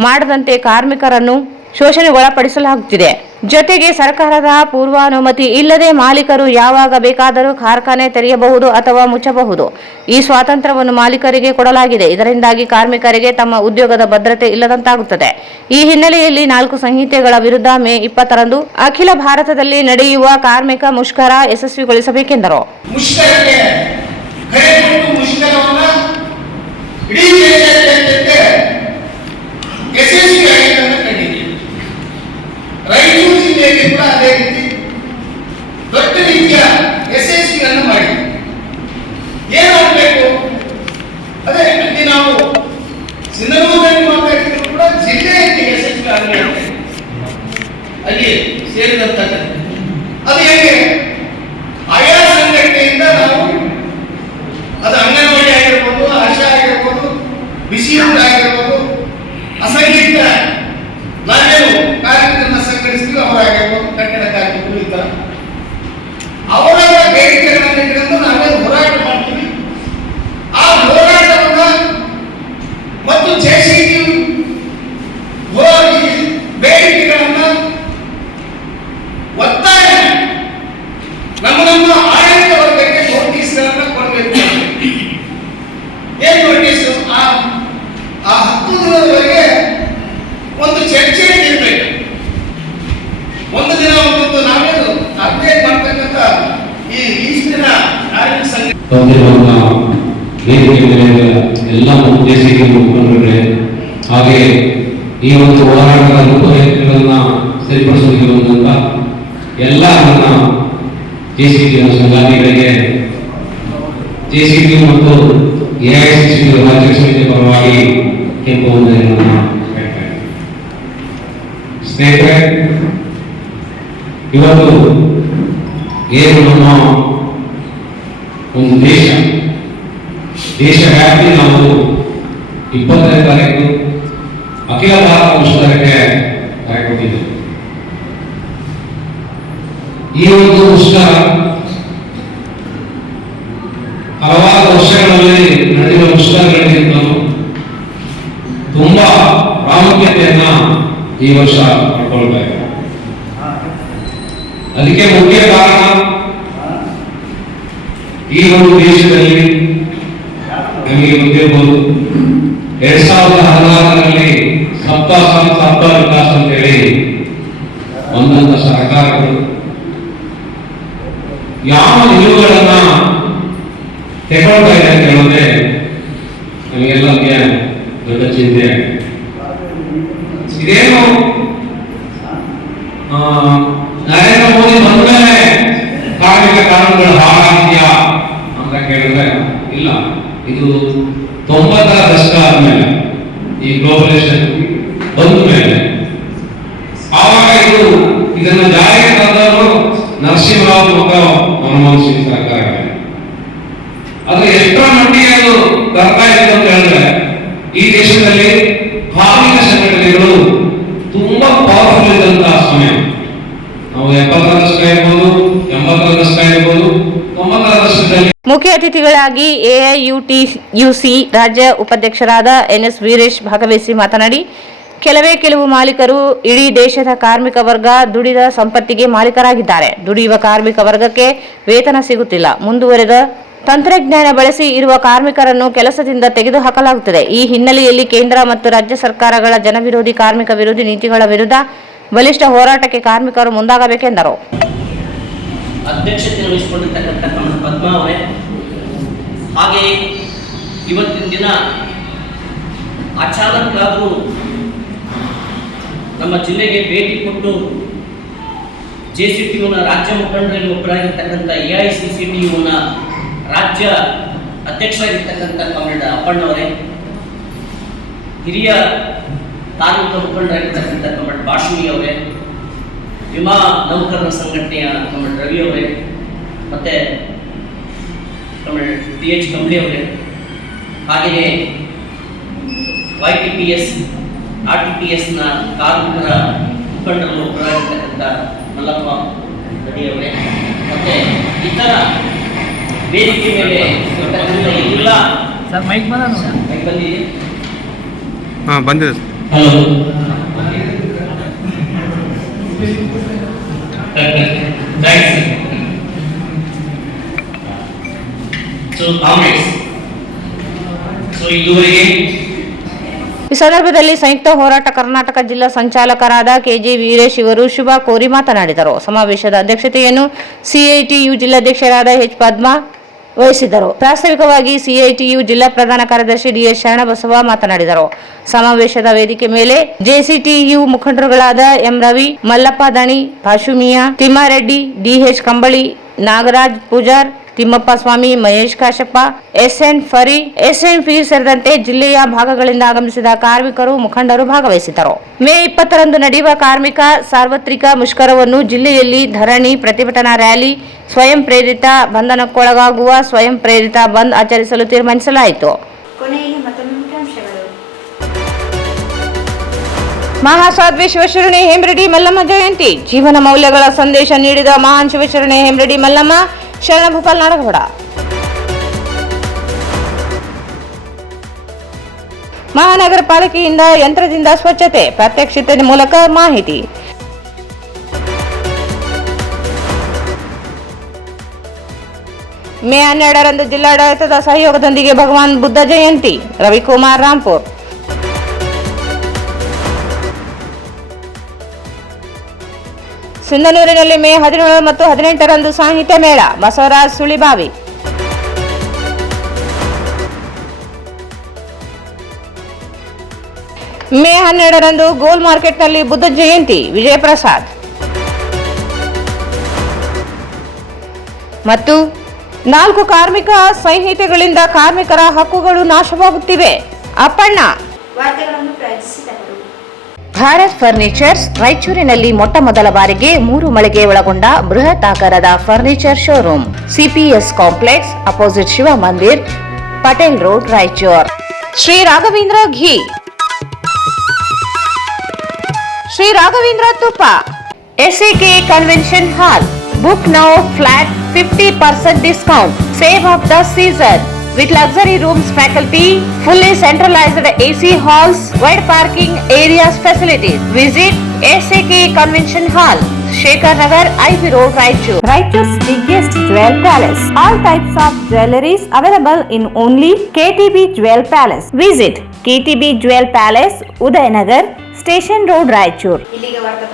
ಮಾಡದಂತೆ ಕಾರ್ಮಿಕರನ್ನು ಶೋಷಣೆಗೊಳಪಡಿಸಲಾಗುತ್ತಿದೆ. ಜೊತೆಗೆ ಸರ್ಕಾರದ ಪೂರ್ವಾನುಮತಿ ಇಲ್ಲದೆ ಮಾಲೀಕರು ಯಾವಾಗ ಬೇಕಾದರೂ ಕಾರ್ಖಾನೆ ತೆರೆಯಬಹುದು ಅಥವಾ ಮುಚ್ಚಬಹುದು. ಈ ಸ್ವಾತಂತ್ರ್ಯವನ್ನು ಮಾಲೀಕರಿಗೆ ಕೊಡಲಾಗಿದೆ. ಇದರಿಂದಾಗಿ ಕಾರ್ಮಿಕರಿಗೆ ತಮ್ಮ ಉದ್ಯೋಗದ ಭದ್ರತೆ ಇಲ್ಲದಂತಾಗುತ್ತದೆ. ಈ ಹಿನ್ನೆಲೆಯಲ್ಲಿ 4 ಸಂಹಿತೆಗಳ ವಿರುದ್ಧ ಮೇ 20ರಂದು ಅಖಿಲ ಭಾರತದಲ್ಲಿ ನಡೆಯುವ ಕಾರ್ಮಿಕ ಮುಷ್ಕರ ಯಶಸ್ವಿಗೊಳಿಸಬೇಕೆಂದರು. ಇಡೀ ದೇಶಾದ್ಯಂತ ಯಶಸ್ವಿ ಆಗಿದೆ ಅಂತ ಕಂಡಿದ್ದೀವಿ. ರಾಯಚೂರು ಜಿಲ್ಲೆಯಲ್ಲಿ ಕೂಡ ಅದೇ ರೀತಿ ದೊಡ್ಡ ರೀತಿಯ ಯಶಸ್ವಿಯನ್ನು ಮಾಡಿದೆ. ಏನಾಗಬೇಕು ಅದೇ ಅಲ್ಲಿ ನಾವು ಸಿಂಧನೂರಿನಲ್ಲಿ ಮಾತಾಡಿದ್ರು ಕೂಡ ಜಿಲ್ಲೆಯಲ್ಲಿ ಯಶಸ್ವಿ ಆಗಲಿ ಅಂತ ಅಲ್ಲಿ ಸೇರಿದಂತ ಅದು ಹೇಗೆ ಆಯಾ ಸಂಘಟನೆಯಿಂದ ನಾವು ಅದು ಅಂಗನವಾಡಿ ಆಗಿರ್ಬೋದು, ಆಶಾ ಆಗಿರ್ಬೋದು, ಬಿಸಿ ಊಟ ಆಗಿರ್ಬೋದು, ಅಸಂಘಟಿತ ನಾವೇನು ಕಾರ್ಮಿಕರನ್ನ ಸಂಘಟಿಸ್ತೀವಿ ಅವರಾಗಿರ್ಬೋದು, ಕಟ್ಟಡ ಕಾರ್ಮಿಕರು ಈ ತರ ಅವರ ಬೇಡಿಕೆಗಳನ್ನು ಇಟ್ಕೊಂಡು ನಾವೇನು ಹೋರಾಟ ಮಾಡ್ತೀವಿ. ಆ ಹೋರಾಟವನ್ನ ಮತ್ತು ಜೆಸಿಟಿ ಬೇಡಿಕೆಗಳನ್ನ ಒತ್ತಾಯ ನಮ್ಮ ಆಡಳಿತ ವರ್ಗಕ್ಕೆ ನೋಟಿಸ್ಗಳನ್ನ ಕೊಡಬೇಕು. ಏನ್ ನೋಟಿಸ್? ಆ 10 ದಿನದವರೆಗೆ ಒಂದು ಚರ್ಚೆ ಇರಬೇಕು. ಒಂದು ದಿನ ಒಂದು ನಾವೇನು ಅಪ್ಡೇಟ್ ಮಾಡ್ತಕ್ಕಂಥ ಈ ಈಸ್ಟಿನ ಕಾರ್ಮಿಕ ಸಂಘ ವೇದಿಕೆ ಮೇಲೆ ಎಲ್ಲ ಜೆಸಿಬಿ ಮುಖಂಡರುಗಳೇ, ಹಾಗೆ ಈ ಒಂದು ಹೋರಾಟದ ರೂಪರೇಖೆಗಳನ್ನ ಸರಿಪಡಿಸೋದಕ್ಕೆ ಬಂದಂತ ಎಲ್ಲ ನನ್ನ ಜೆಸಿಬಿ ಸಂಗಾತಿಗಳಿಗೆ, ಜೆಸಿಬಿ ಮತ್ತು ಎಐಸಿಸಿ ರಾಜ್ಯ ಸಮಿತಿ ಪರವಾಗಿ ಕೆಂಪು ವಂದನೆಗಳನ್ನು ಹೇಳ್ತೇನೆ. ಸ್ನೇಹಿತರೆ, ಇವತ್ತು ಏನು ನಮ್ಮ ಒಂದು ದೇಶವ್ಯಾಪಿ ನಾವು 20ನೇ ತಾರೀಕು ಅಖಿಲ ಭಾರತ ಮುಷ್ಕರಕ್ಕೆ ಕರೆ ಕೊಟ್ಟಿದ್ದೇವೆ. ಈ ಒಂದು ಮುಷ್ಕರ ಹಲವಾರು ವರ್ಷಗಳಲ್ಲಿ ನಡೆಯುವ ಮುಷ್ಕರಗಳಿಗಿಂತಲೂ ತುಂಬಾ ಪ್ರಾಮುಖ್ಯತೆಯನ್ನ ಈ ವರ್ಷ ಪಡ್ಕೊಳ್ತಾ ಇದೆ. ಅದಕ್ಕೆ ಮುಖ್ಯ ಕಾರಣ ಈ ಒಂದು ದೇಶದಲ್ಲಿ ನಮಗೆ ಗೊತ್ತಿರಬಹುದು 2016ರಲ್ಲಿ ಸಪ್ತಾ ವಿಕಾಸ್ ಅಂತೇಳಿ ಒಂದಂತ ಸರ್ಕಾರಗಳು ಯಾವ ನಿಲುವುಗಳನ್ನ ತೆಗೊಳ್ತಾ ಇದೆ ಅಂತ ಹೇಳಿದ್ರೆ ನಮಗೆಲ್ಲಕ್ಕೆ ದೊಡ್ಡ ಚಿಂತೆ. ಇದೇನು ನರೇಂದ್ರ ಮೋದಿ ಬಂದ ಮೇಲೆ ಕಾರ್ಮಿಕ ಕಾನೂನುಗಳು ಹಾಳಾಗಿದೆಯಾ ಅಂತ ಕೇಳಿದ್ರೆ ಇಲ್ಲ. ಇದು 90ರ ದಶಕ ಆದ್ಮೇಲೆ ಈ ಗ್ಲೋಬಲೈಸೇಷನ್ ಬಂದ ಮೇಲೆ ಆವಾಗ ಇದನ್ನ ಜಾರಿಗೆ ತಂದವರು ನರಸಿಂಹರಾವ್ ಮತ್ತು ಮನಮೋಹನ್ ಸಿಂಗ್ ಸರ್ಕಾರ. ಅದು ಎಷ್ಟರ ಮಟ್ಟಿಗೆ ಅದು ತರ್ತಾ ಇತ್ತು ಅಂತ ಹೇಳಿದ್ರೆ ಈ ದೇಶದಲ್ಲಿ ಕಾರ್ಮಿಕ ಸಂಘಟನೆಗಳು ತುಂಬಾ ಪವರ್ಫುಲ್ ಇದ್ದಂತಹ ಸಮಯ. ನಾವು 70ರ ದಶಕ ಇರ್ಬೋದು, 80ರ ದಶಕ ಇರ್ಬೋದು, 90ರ ದಶಕದಲ್ಲಿ ಮುಖ್ಯ ಅತಿಥಿಗಳಾಗಿ ಎಐಯುಟಿಯುಸಿ ರಾಜ್ಯ ಉಪಾಧ್ಯಕ್ಷರಾದ ಎನ್ಎಸ್ ವೀರೇಶ್ ಭಾಗವಹಿಸಿ ಮಾತನಾಡಿ, ಕೆಲವು ಮಾಲೀಕರು ಇಡೀ ದೇಶದ ಕಾರ್ಮಿಕ ವರ್ಗ ದುಡಿದ ಸಂಪತ್ತಿಗೆ ಮಾಲೀಕರಾಗಿದ್ದಾರೆ. ದುಡಿಯುವ ಕಾರ್ಮಿಕ ವರ್ಗಕ್ಕೆ ವೇತನ ಸಿಗುತ್ತಿಲ್ಲ. ಮುಂದುವರೆದ ತಂತ್ರಜ್ಞಾನ ಬಳಸಿ ಇರುವ ಕಾರ್ಮಿಕರನ್ನು ಕೆಲಸದಿಂದ ತೆಗೆದುಹಾಕಲಾಗುತ್ತದೆ. ಈ ಹಿನ್ನೆಲೆಯಲ್ಲಿ ಕೇಂದ್ರ ಮತ್ತು ರಾಜ್ಯ ಸರ್ಕಾರಗಳ ಜನವಿರೋಧಿ ಕಾರ್ಮಿಕ ವಿರೋಧಿ ನೀತಿಗಳ ವಿರುದ್ಧ ಬಲಿಷ್ಠ ಹೋರಾಟಕ್ಕೆ ಕಾರ್ಮಿಕರು ಮುಂದಾಗಬೇಕೆಂದರು. ಅಧ್ಯಕ್ಷತೆ ವಹಿಸಿಕೊಂಡಿರ್ತಕ್ಕಂಥ ಪದ್ಮಾ ಅವರೇ, ಹಾಗೆ ಇವತ್ತಿನ ದಿನ ಅಚಾನಕ್ಕಾದರೂ ನಮ್ಮ ಜಿಲ್ಲೆಗೆ ಭೇಟಿ ಕೊಟ್ಟು ಜೆಸಿಟಿಯುನ ರಾಜ್ಯ ಮುಖಂಡರಲ್ಲಿ ಒಬ್ಬರಾಗಿರ್ತಕ್ಕಂಥ ಎಐಸಿಸಿಟಿಯುನ ರಾಜ್ಯ ಅಧ್ಯಕ್ಷರಾಗಿರ್ತಕ್ಕಂಥ ಕಾಮ್ರೇಡ್ ಅಪ್ಪಣ್ಣವರೇ, ಹಿರಿಯ ಕಾರ್ಮಿಕ ಮುಖಂಡರಾಗಿರ್ತಕ್ಕಂಥ ಕಾಮ್ರೇಡ್ ಭಾಷಣಿ ಅವರೇ, ವಿಮಾ ನೌಕರರ ಸಂಘಟನೆಯ ಕಾಮ್ರೇಡ್ ರವಿ ಅವರೇ, ಮತ್ತು ಕಾಮ್ರೇಡ್ PH ಕಂಬಳಿ ಅವರೇ, ಹಾಗೆಯೇ YTPS RTPSನ ಕಾರ್ಮಿಕರ ಮುಖಂಡರು ಒಬ್ಬರಾಗಿರ್ತಕ್ಕಂಥ ಮಲ್ಲಪ್ಪ ರೆಡ್ಡಿ ಅವರೇ, ಮತ್ತು ಇತರ ವೇದಿಕೆ ಮೇಲೆ ಇರ್ತಕ್ಕಂಥ ಎಲ್ಲ ಮೈಕ್ ಬಂದಿದೆ. ಬಂದಿದೆ. ಹಲೋ, ಈ ಸಂದರ್ಭದಲ್ಲಿ ಸಂಯುಕ್ತ ಹೋರಾಟ ಕರ್ನಾಟಕ ಜಿಲ್ಲಾ ಸಂಚಾಲಕರಾದ ಕೆಜೆ ವೀರೇಶ್ ಇವರು ಶುಭ ಕೋರಿ ಮಾತನಾಡಿದರು. ಸಮಾವೇಶದ ಅಧ್ಯಕ್ಷತೆಯನ್ನು CITU ಜಿಲ್ಲಾಧ್ಯಕ್ಷರಾದ H. ಪದ್ಮಾ ವಹಿಸಿದ್ದರು. ಪ್ರಾಸ್ತಾವಿಕವಾಗಿ ಸಿಐಟಿಯು ಜಿಲ್ಲಾ ಪ್ರಧಾನ ಕಾರ್ಯದರ್ಶಿ ಡಿಎಸ್ ಶರಣಬಸವ ಮಾತನಾಡಿದರು. ಸಮಾವೇಶದ ವೇದಿಕೆ ಮೇಲೆ ಜೆಸಿಟಿಯು ಮುಖಂಡರುಗಳಾದ M Ravi, Mallappa Dani, Bashumiya, Thimmareddy, DH Kambali, Nagaraj Pujar, Thimmappa Swamy, Mahesh Kashappa, SN Fari, SN Peer ಸೇರಿದಂತೆ ಜಿಲ್ಲೆಯ ಭಾಗಗಳಿಂದ ಆಗಮಿಸಿದ ಕಾರ್ಮಿಕರು, ಮುಖಂಡರು ಭಾಗವಹಿಸಿದ್ದರು. ಮೇ 20ರಂದು ನಡೆಯುವ ಕಾರ್ಮಿಕ ಸಾರ್ವತ್ರಿಕ ಮುಷ್ಕರವನ್ನು ಜಿಲ್ಲೆಯಲ್ಲಿ ಧರಣಿ, ಪ್ರತಿಭಟನಾ ರ್ಯಾಲಿ, ಸ್ವಯಂ ಪ್ರೇರಿತ ಬಂಧನಕ್ಕೊಳಗಾಗುವ ಸ್ವಯಂ ಪ್ರೇರಿತ ಬಂದ್ ಆಚರಿಸಲು ತೀರ್ಮಾನಿಸಲಾಯಿತು. ಕೊನೆಯಲ್ಲಿ ಮತ್ತೊಮ್ಮೆ ಮುಖ್ಯಾಂಶಗಳು. ಮಹಾಸಾಧ್ವಿ ಶಿವಶರಣೆ ಹೇಮರೆಡ್ಡಿ ಮಲ್ಲಮ್ಮ ಜಯಂತಿ. ಜೀವನ ಮೌಲ್ಯಗಳ ಸಂದೇಶ ನೀಡಿದ ಮಹಾನ್ ಶಿವಶರಣೆ ಹೇಮರೆಡ್ಡಿ ಮಲ್ಲಮ್ಮ. ಶರಣಭೂಪಾಲ್ ನಾಡಗೌಡ. ಮಹಾನಗರ ಪಾಲಿಕೆಯಿಂದ ಯಂತ್ರದಿಂದ ಸ್ವಚ್ಛತೆ, ಪ್ರಾತ್ಯಕ್ಷಿತೆ ಮೂಲಕ ಮಾಹಿತಿ. ಮೇ 12ರಂದು ಜಿಲ್ಲಾಡಳಿತದ ಸಹಯೋಗದೊಂದಿಗೆ ಭಗವಾನ್ ಬುದ್ಧ ಜಯಂತಿ. ರವಿಕುಮಾರ್, ರಾಂಪುರ್. ಸಿಂಧನೂರಿನಲ್ಲಿ ಮೇ 17 ಮತ್ತು 18ರಂದು ಸಾಹಿತ್ಯ ಮೇಳ. ಬಸವರಾಜ್ ಸುಳಿಬಾವಿ. ಮೇ 12ರಂದು ಗೋಲ್ ಮಾರ್ಕೆಟ್ನಲ್ಲಿ ಬುದ್ಧ ಜಯಂತಿ. ವಿಜಯಪ್ರಸಾದ್. ಮತ್ತು 4 ಕಾರ್ಮಿಕ ಸಂಹಿತೆಗಳಿಂದ ಕಾರ್ಮಿಕರ ಹಕ್ಕುಗಳು ನಾಶವಾಗುತ್ತಿವೆ. ಅಪ್ಪಣ್ಣ. ವಾರ್ತೆಗಳನ್ನು ಪ್ರಾಯೋಜಿಸಿದವರು ಭಾರತ್ ಫರ್ನಿಚರ್ಸ್. ರಾಯಚೂರಿನಲ್ಲಿ ಮೊಟ್ಟ ಮೊದಲ ಬಾರಿಗೆ 3 ಮಳಿಗೆ ಒಳಗೊಂಡ ಬೃಹತ್ ಆಕಾರದ furniture showroom. CPS complex opposite Shiva Mandir, Patel road, Raichur. Shri Raghavendra ghee, Shri Raghavendra ತುಪ್ಪ. SAK convention hall. Book now flat 50% discount. Save of the season. With luxury rooms, faculty, fully centralized AC halls, wide parking areas facilities. Visit SAK Convention Hall, Shekhar Nagar, IV Road, Raichur. Raichur's biggest jewel palace. All types of jewelries available in only KTB Jewel Palace. Visit KTB Jewel Palace, Udayanagar, Station Road, Raichur. ಇಲ್ಲಿಗೆ ವಾರ್ತಾ